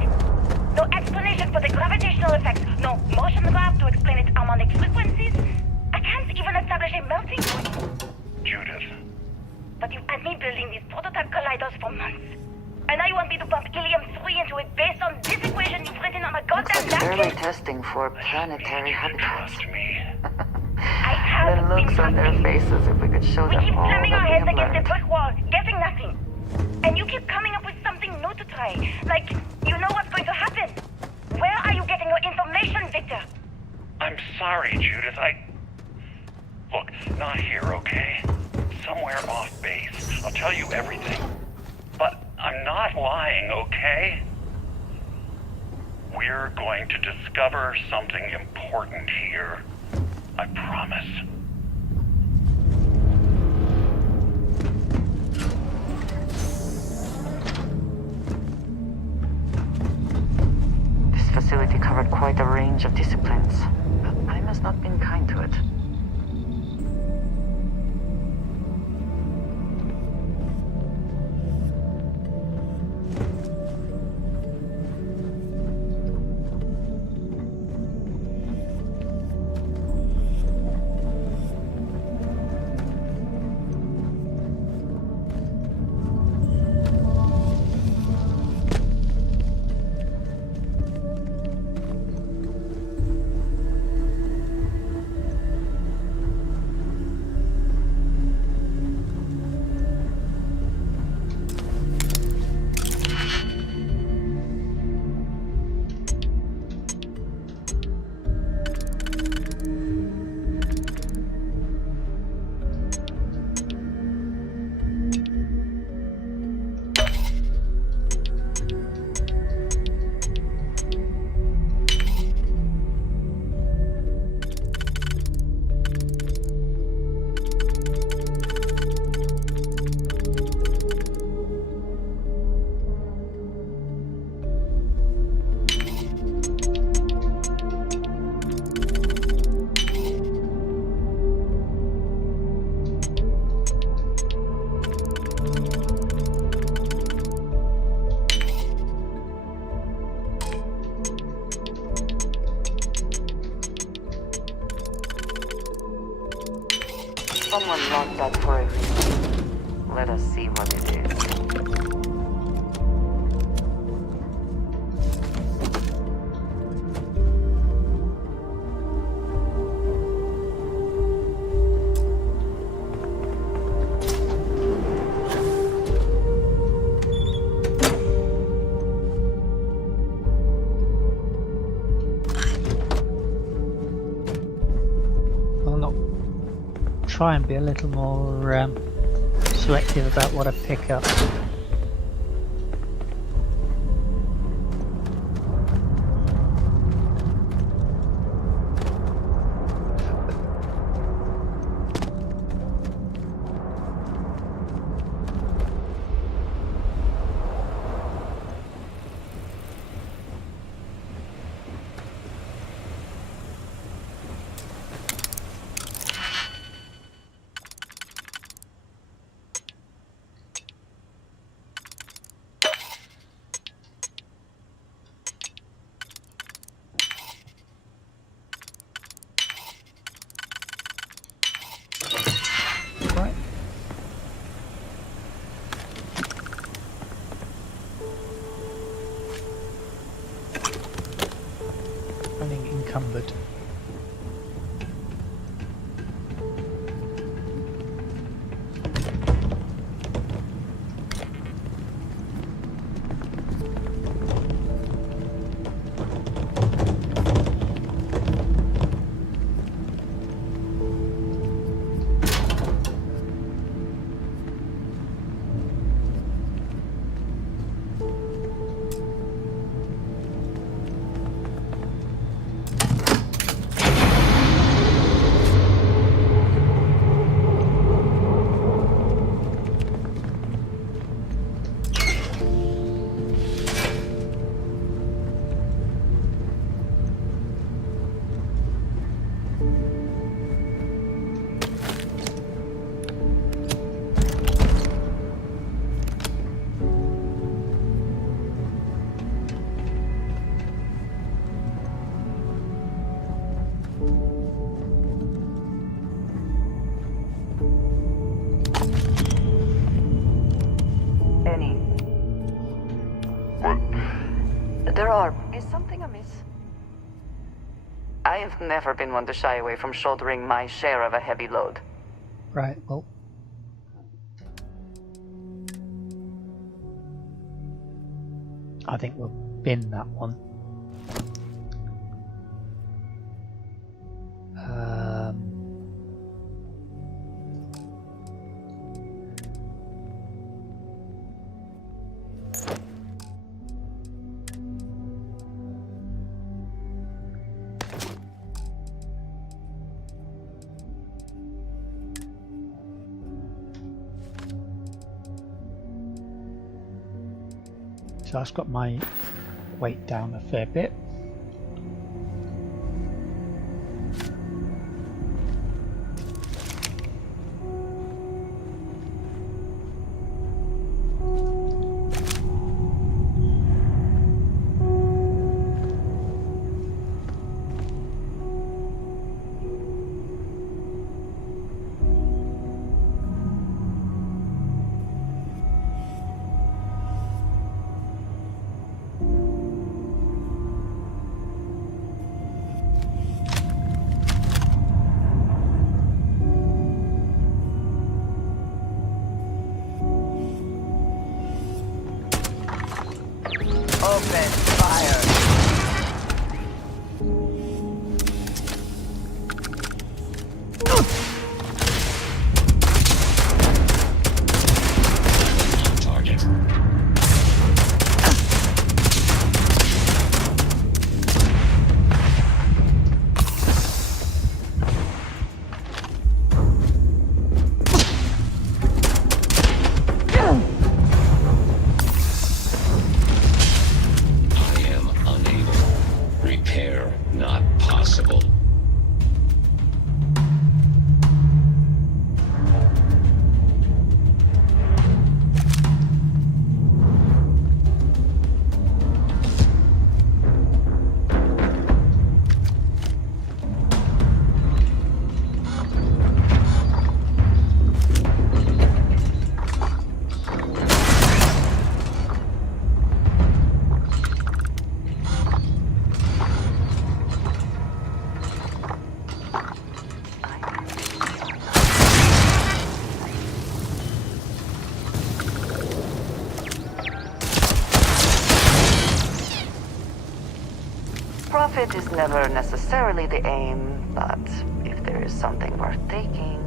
No explanation for the gravitational effects, no motion graph to explain its harmonic frequencies. I can't even establish a melting point. Judith. But you've had me building these prototype colliders for months. And now you want me to pump helium-3 into it based on this equation you've written on a goddamn Early napkin? testing for planetary habitats. Trust me. I have The looks on their been faces if we could show We them keep all slamming that our we heads have against the learned. brick wall, getting nothing. And you keep coming up with something new to try. Like, you know what's going to happen. Where are you getting your information, Victor? I'm sorry, Judith. Look, not here, okay? Somewhere off base. I'll tell you everything. But I'm not lying, okay? We're going to discover something important here. I promise. This facility covered quite a range of disciplines, but I must not been kind to it. Someone locked that for a reason. Let us see what it is. Try and be a little more selective about what I pick up. Encumbered. Is something amiss? I have never been one to shy away from shouldering my share of a heavy load. Right, well. I think we'll bin that one. So that's got my weight down a fair bit. Profit is never necessarily the aim, but if there is something worth taking...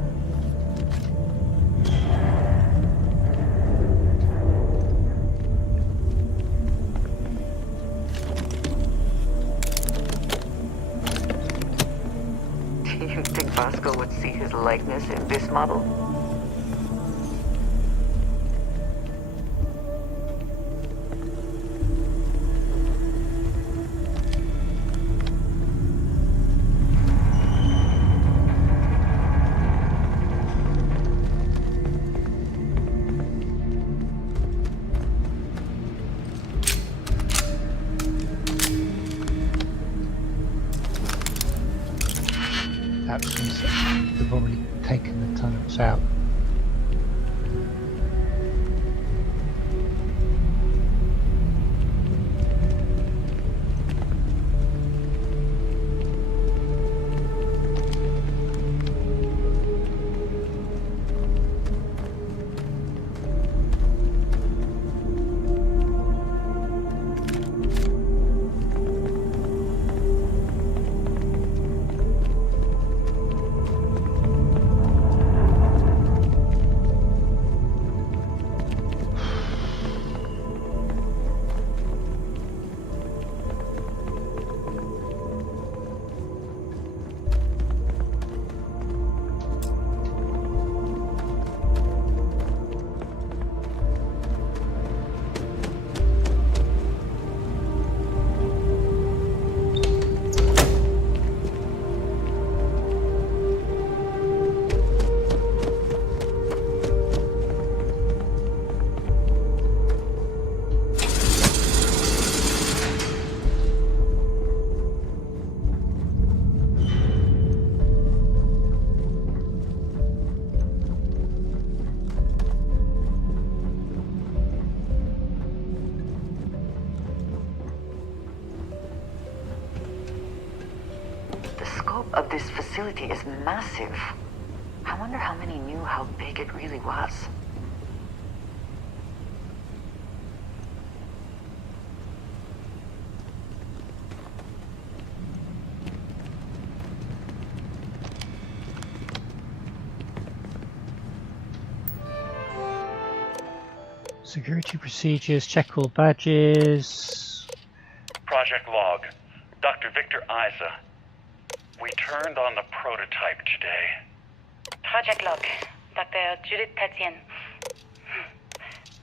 Do you think Vasco would see his likeness in this model? That means that they've already taken the tunnels out. Of this facility is massive. I wonder how many knew how big it really was. Security procedures, check all badges. Project log. Dr. Victor Isa. We turned on the prototype today. Project log. Dr. Judith Tatien.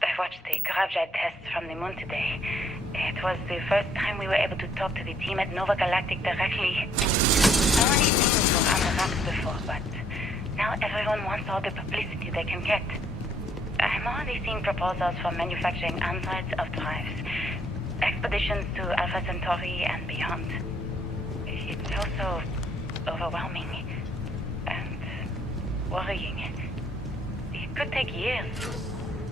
I watched the gravjite tests from the moon today. It was the first time we were able to talk to the team at Nova Galactic directly. Only things were on the rocks before, but now everyone wants all the publicity they can get. I'm already seeing proposals for manufacturing androids of drives, expeditions to Alpha Centauri and beyond. It's also overwhelming and worrying. It could take years,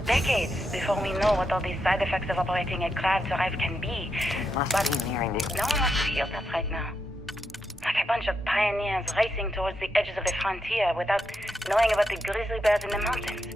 decades, before we know what all these side effects of operating a grav drive can be. Must be nearing the... No one wants to hear that right now. Like a bunch of pioneers racing towards the edges of the frontier without knowing about the grizzly bears in the mountains.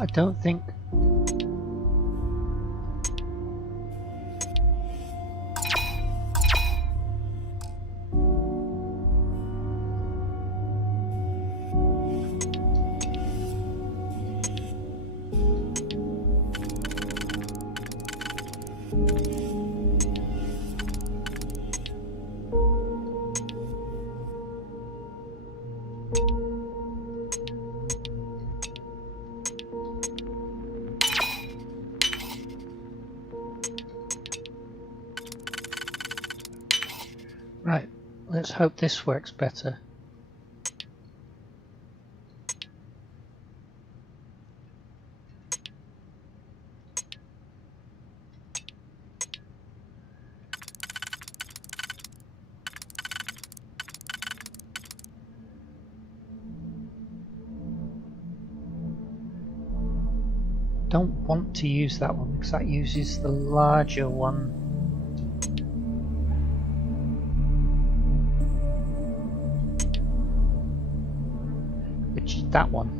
I don't think... Right, let's hope this works better. Don't want to use that one because that uses the larger one. Which is that one.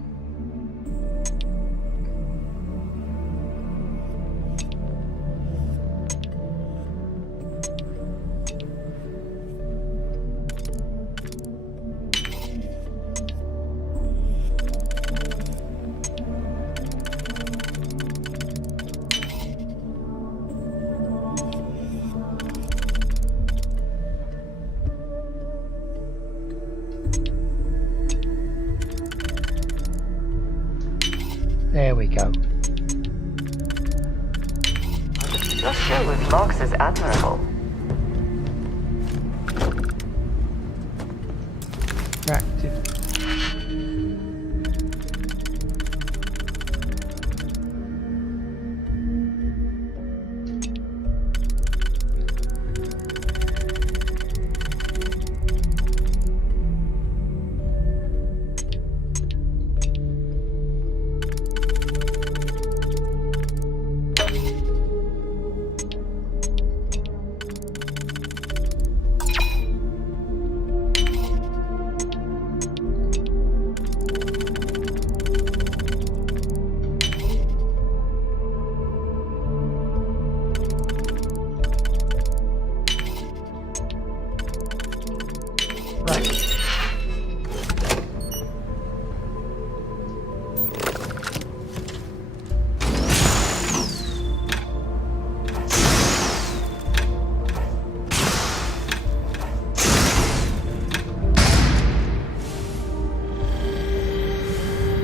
There we go. Your show with logs is admirable. Active.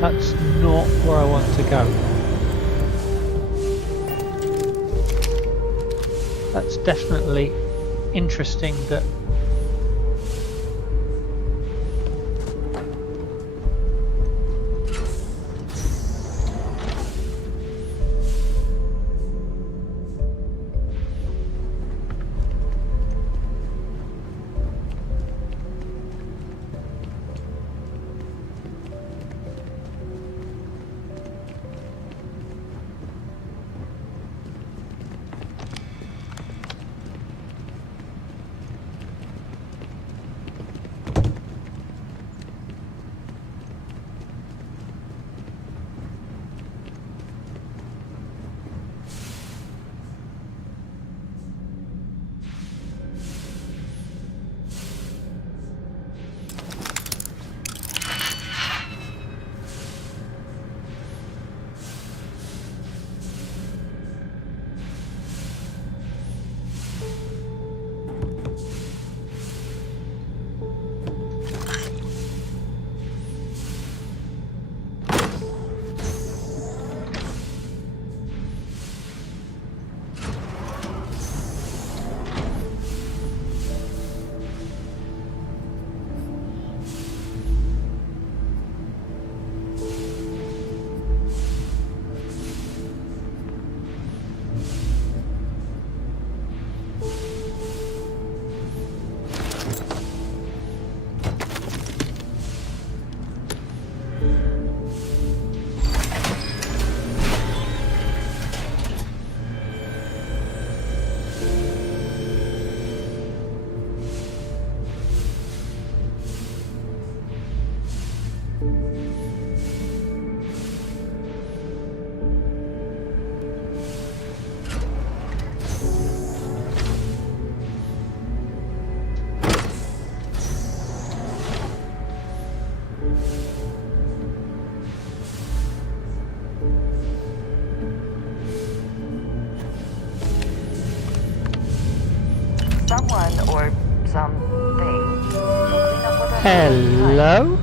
That's not where I want to go. That's definitely interesting that something to clean up what I Hello?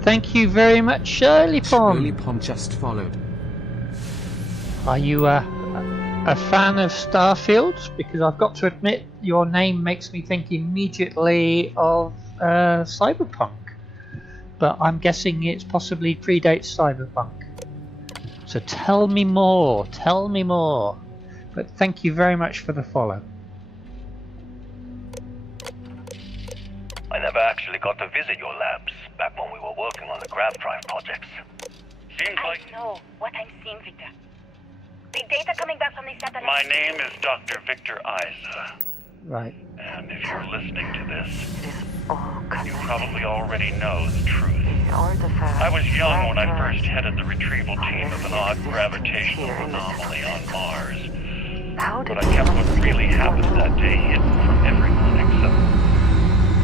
Thank you very much, Shirley Pom. Shirley Pom just followed. Are you a fan of Starfield? Because I've got to admit, your name makes me think immediately of Cyberpunk. But I'm guessing it's possibly predates Cyberpunk. So tell me more, tell me more. But thank you very much for the follow. I never actually got to visit your labs back when we were working on the grav drive projects. Seems like... I know what I'm seeing, Victor. Big data coming back from these satellites. My name is Dr. Victor Isa. Right. And if you're listening to this, It is all you connected. probably already know the truth. The artifacts, I was young when I grav first headed the retrieval team of an odd gravitational anomaly on Mars. How did But I kept what really happened that day hidden from everyone except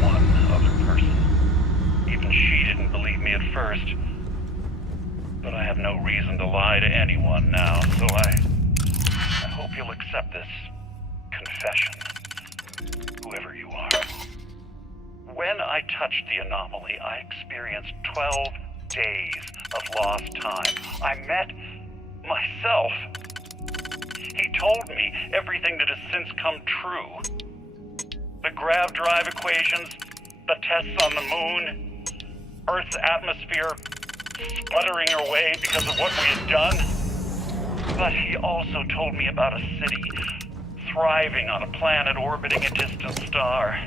one other person. Even she didn't believe me at first. But I have no reason to lie to anyone now, so I hope you'll accept this confession, whoever you are. When I touched the anomaly, I experienced 12 days of lost time. I met myself. He told me everything that has since come true. The grav drive equations, the tests on the moon, Earth's atmosphere sputtering away because of what we had done. But he also told me about a city thriving on a planet orbiting a distant star.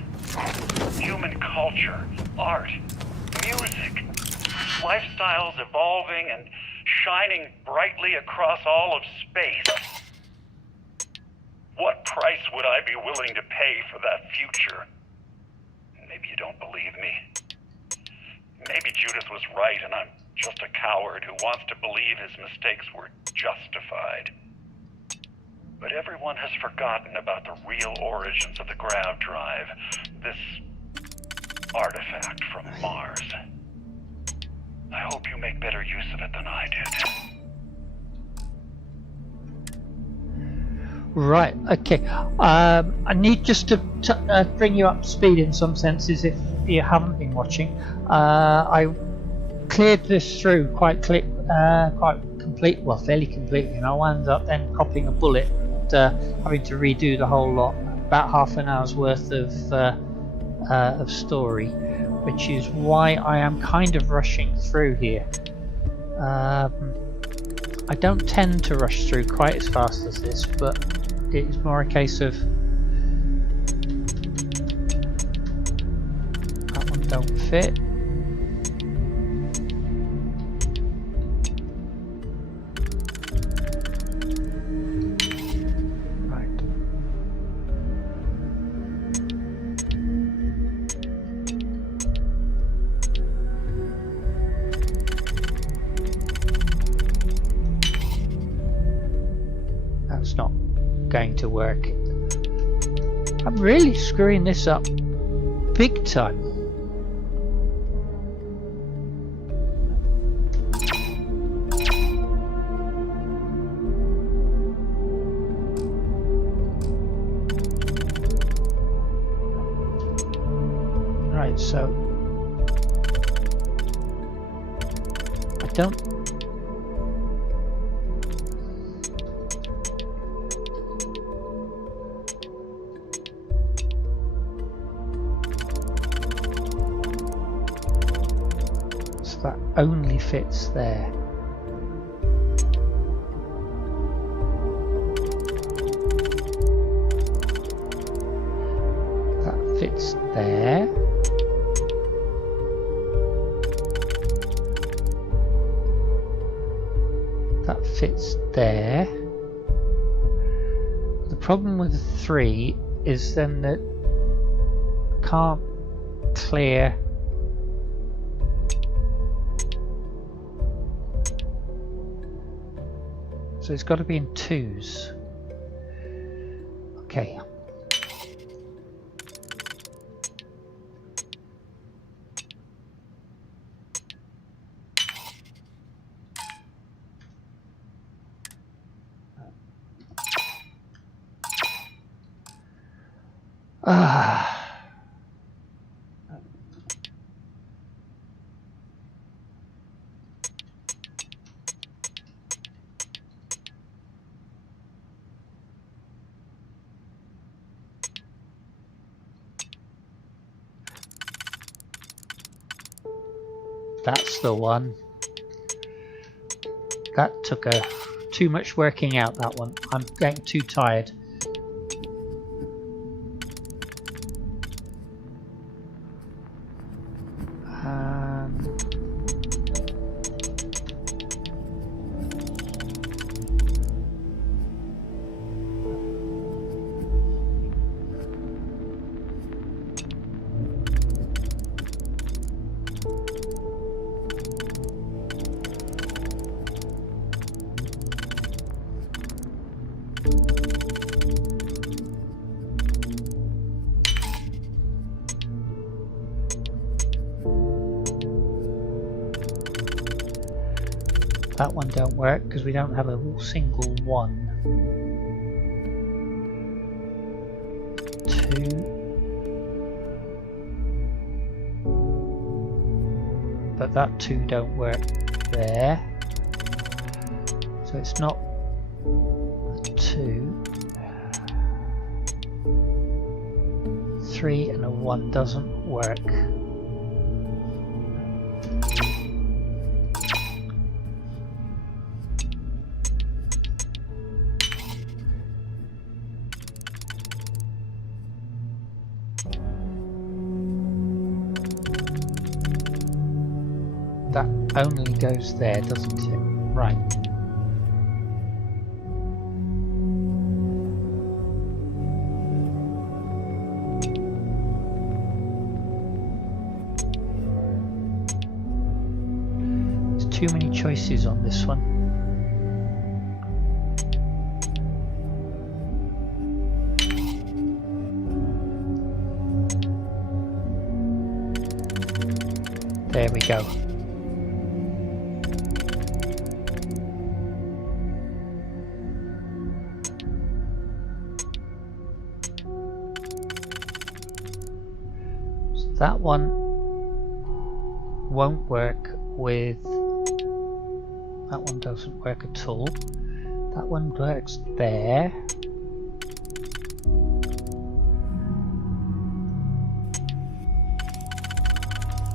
Human culture, art, music, lifestyles evolving and shining brightly across all of space. What price would I be willing to pay for that future? Maybe you don't believe me. Maybe Judith was right and I'm just a coward who wants to believe his mistakes were justified. But everyone has forgotten about the real origins of the grav drive, this artifact from Mars. I hope you make better use of it than I did. Right, okay. I need just to bring you up to speed in some senses if you haven't been watching. I cleared this through quite complete, well, fairly completely, and I wound up then copying a bullet and having to redo the whole lot. About half an hour's worth of story, which is why I am kind of rushing through here. I don't tend to rush through quite as fast as this, but it's more a case of that one don't fit. Right. That's not going to work. I'm really screwing this up big time. Right, so I don't. That only fits there. That fits there. That fits there. The problem with 3 is then that I can't clear . So it's got to be in 2s. Okay. That's the one. That took too much working out, that one. I'm getting too tired. That one don't work because we don't have a single one. 2. But that 2 don't work there. So it's not the 2. 3 and a 1 doesn't work. That only goes there, doesn't it? Right. There's too many choices on this one. There we go. That one won't work with... That one doesn't work at all. That one works there.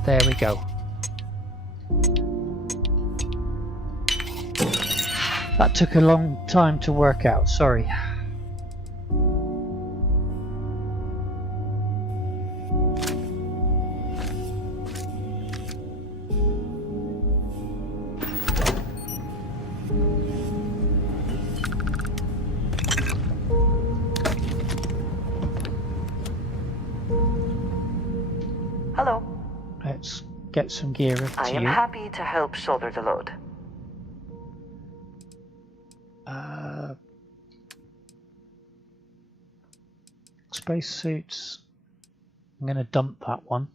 There we go. That took a long time to work out, sorry. Hello. Let's get some gear up to I am you. happy to help shoulder the load. Spacesuits. I'm going to dump that one.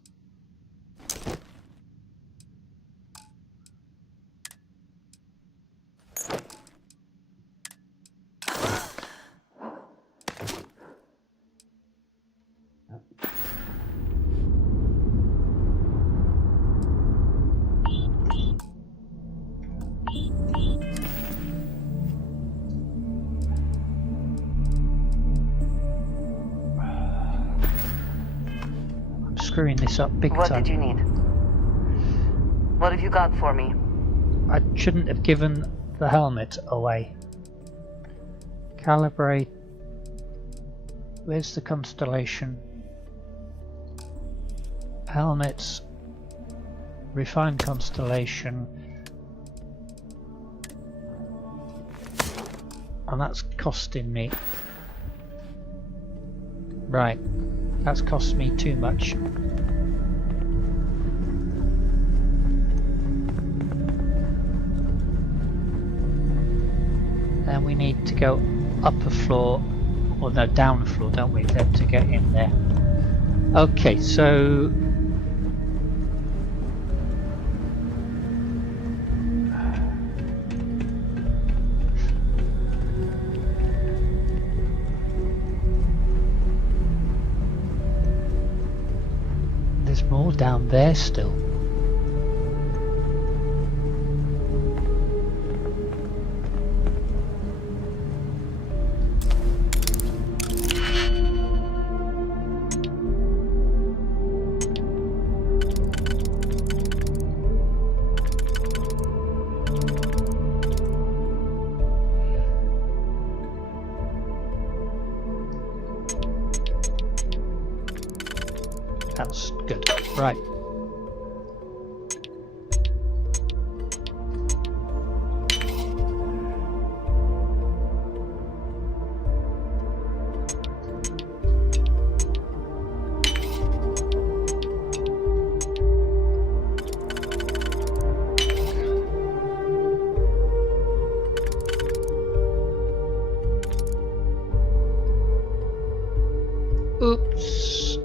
Screwing this up big What time. did you need? What have you got for me? I shouldn't have given the helmet away. Calibrate. Where's the constellation? Helmets. Refine constellation. And that's costing me. Right. That's cost me too much. And we need to go up a floor, or no, down a floor, don't we, then to get in there. Okay, so there's more down there still. That's good. Right. Oops.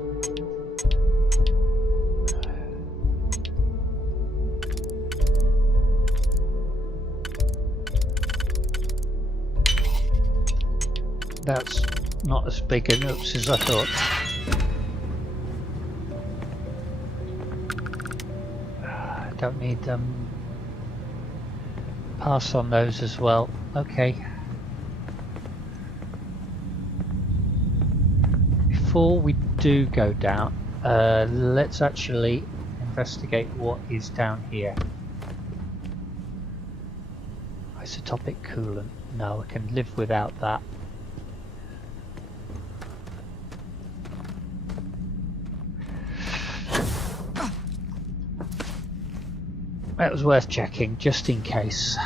That's not as big an oops as I thought. I don't need pass on those as well. Okay. Before we do go down, let's actually investigate what is down here. Isotopic coolant. No, I can live without that. That was worth checking, just in case.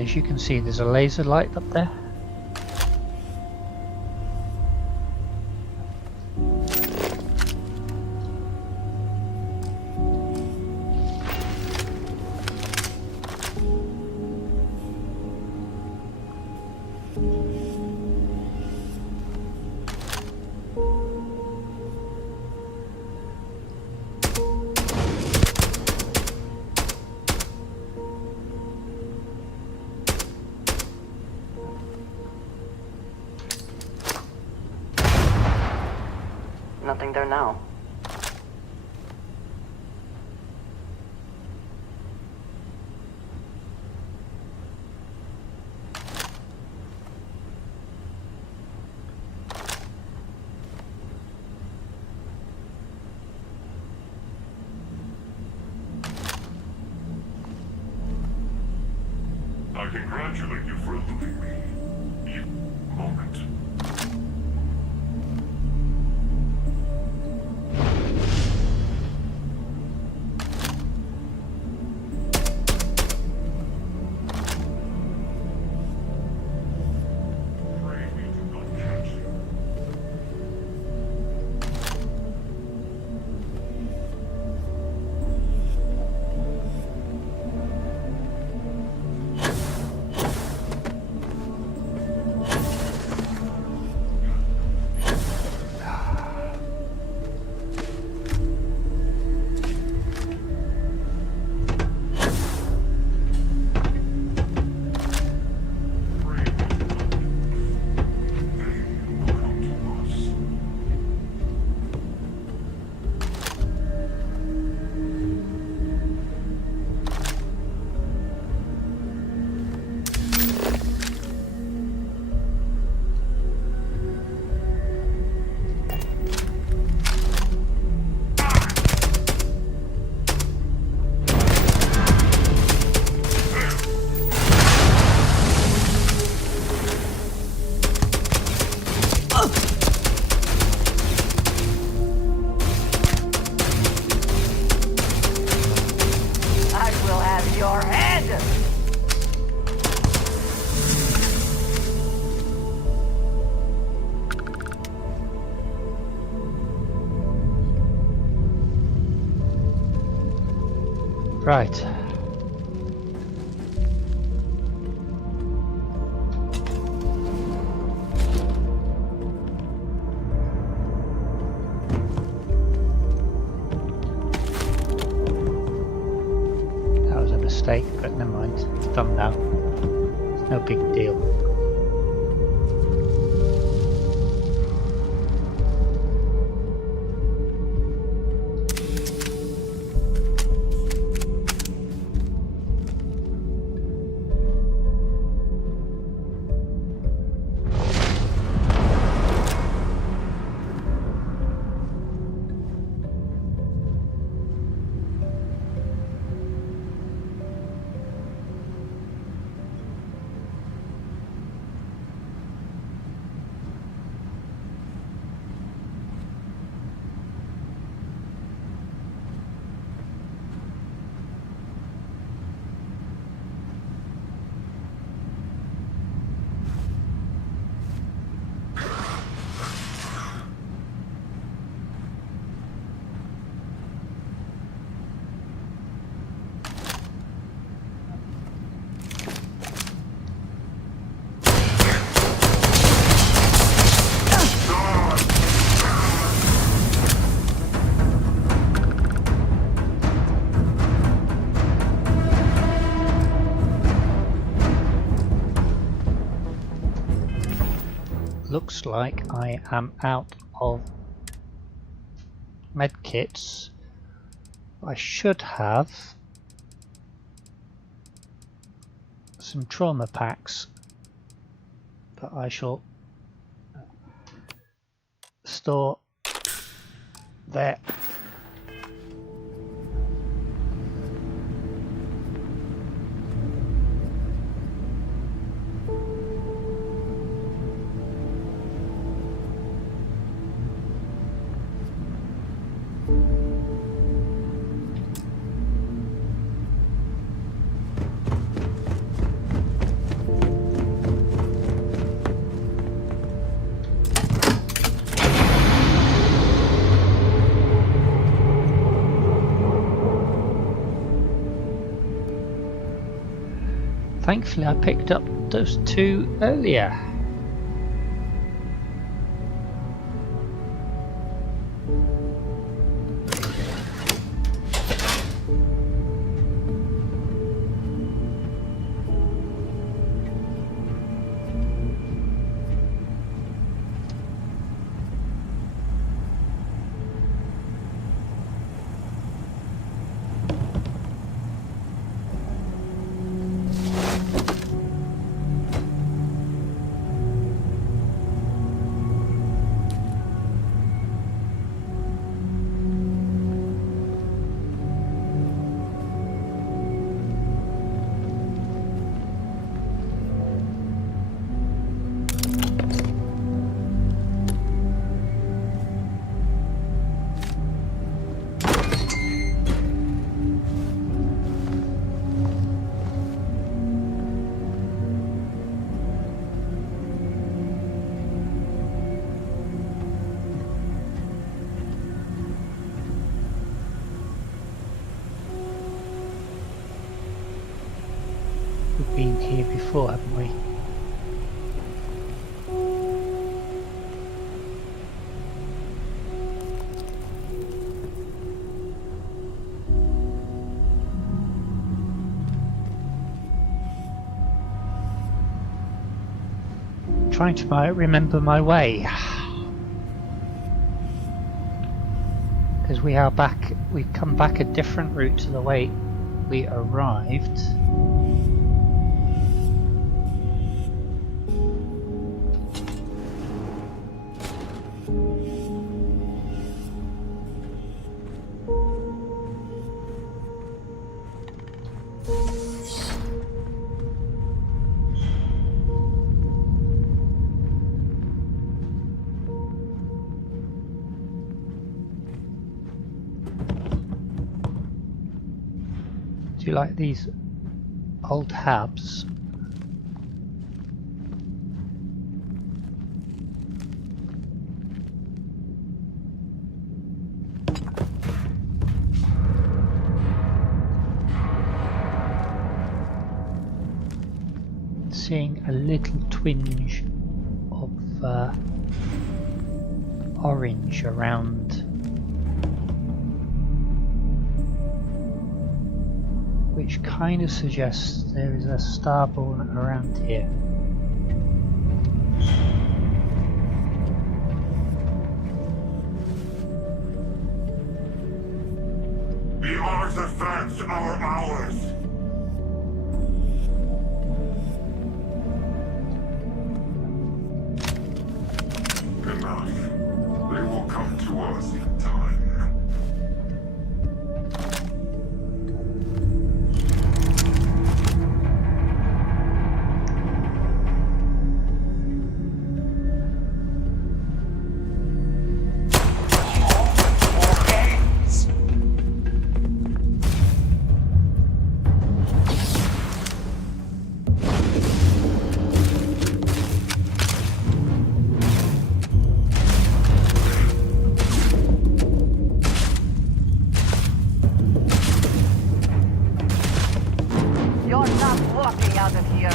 As you can see, there's a laser light up there. Nothing there now. I congratulate you for eluding me. Moment. Right. That was a mistake, but never mind. It's done now. It's no big deal. Looks like I am out of medkits. I should have some trauma packs, but I shall store there. Thankfully I picked up those two earlier. We've been here before, haven't we? Trying to remember my way, because we've come back a different route to the way we arrived. Do you like these old hubs? seeing a little twinge of orange around, which kind of suggests there is a starborn around here. The artifacts are ours. Enough. They will come to us in time. You're not walking out of here.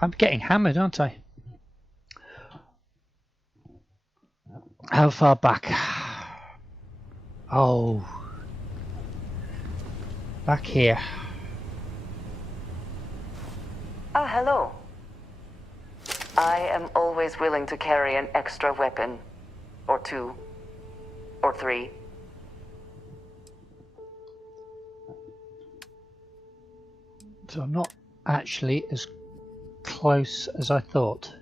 I'm getting hammered, aren't I? How far back? Oh, back here. Ah, hello. I am always willing to carry an extra weapon. Or two. Or three. So I'm not actually as close as I thought.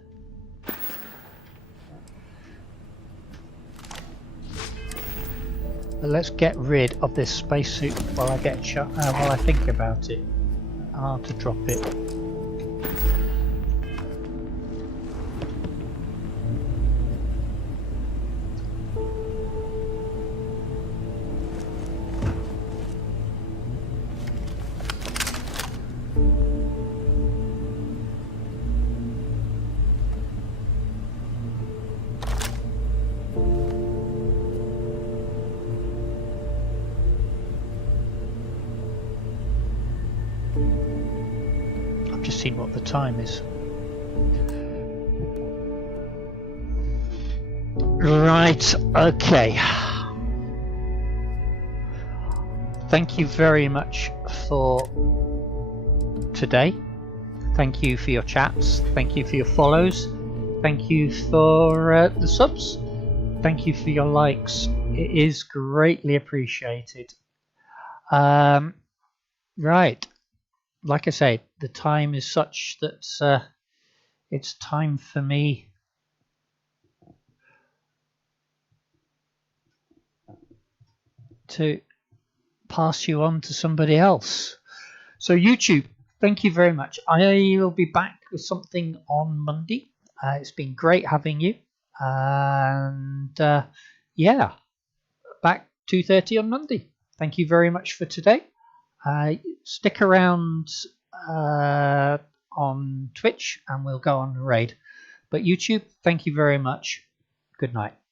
But let's get rid of this spacesuit while I get shot. While I think about it. I'll have to drop it. Just seen what the time is. Right, okay. Thank you very much for today. Thank you for your chats. Thank you for your follows. Thank you for the subs. Thank you for your likes. It is greatly appreciated. Right. Like I say, the time is such that it's time for me to pass you on to somebody else. So YouTube, thank you very much. I will be back with something on Monday. It's been great having you. And yeah, back 2:30 on Monday. Thank you very much for today. Stick around on Twitch and we'll go on the raid. But YouTube, thank you very much. Good night.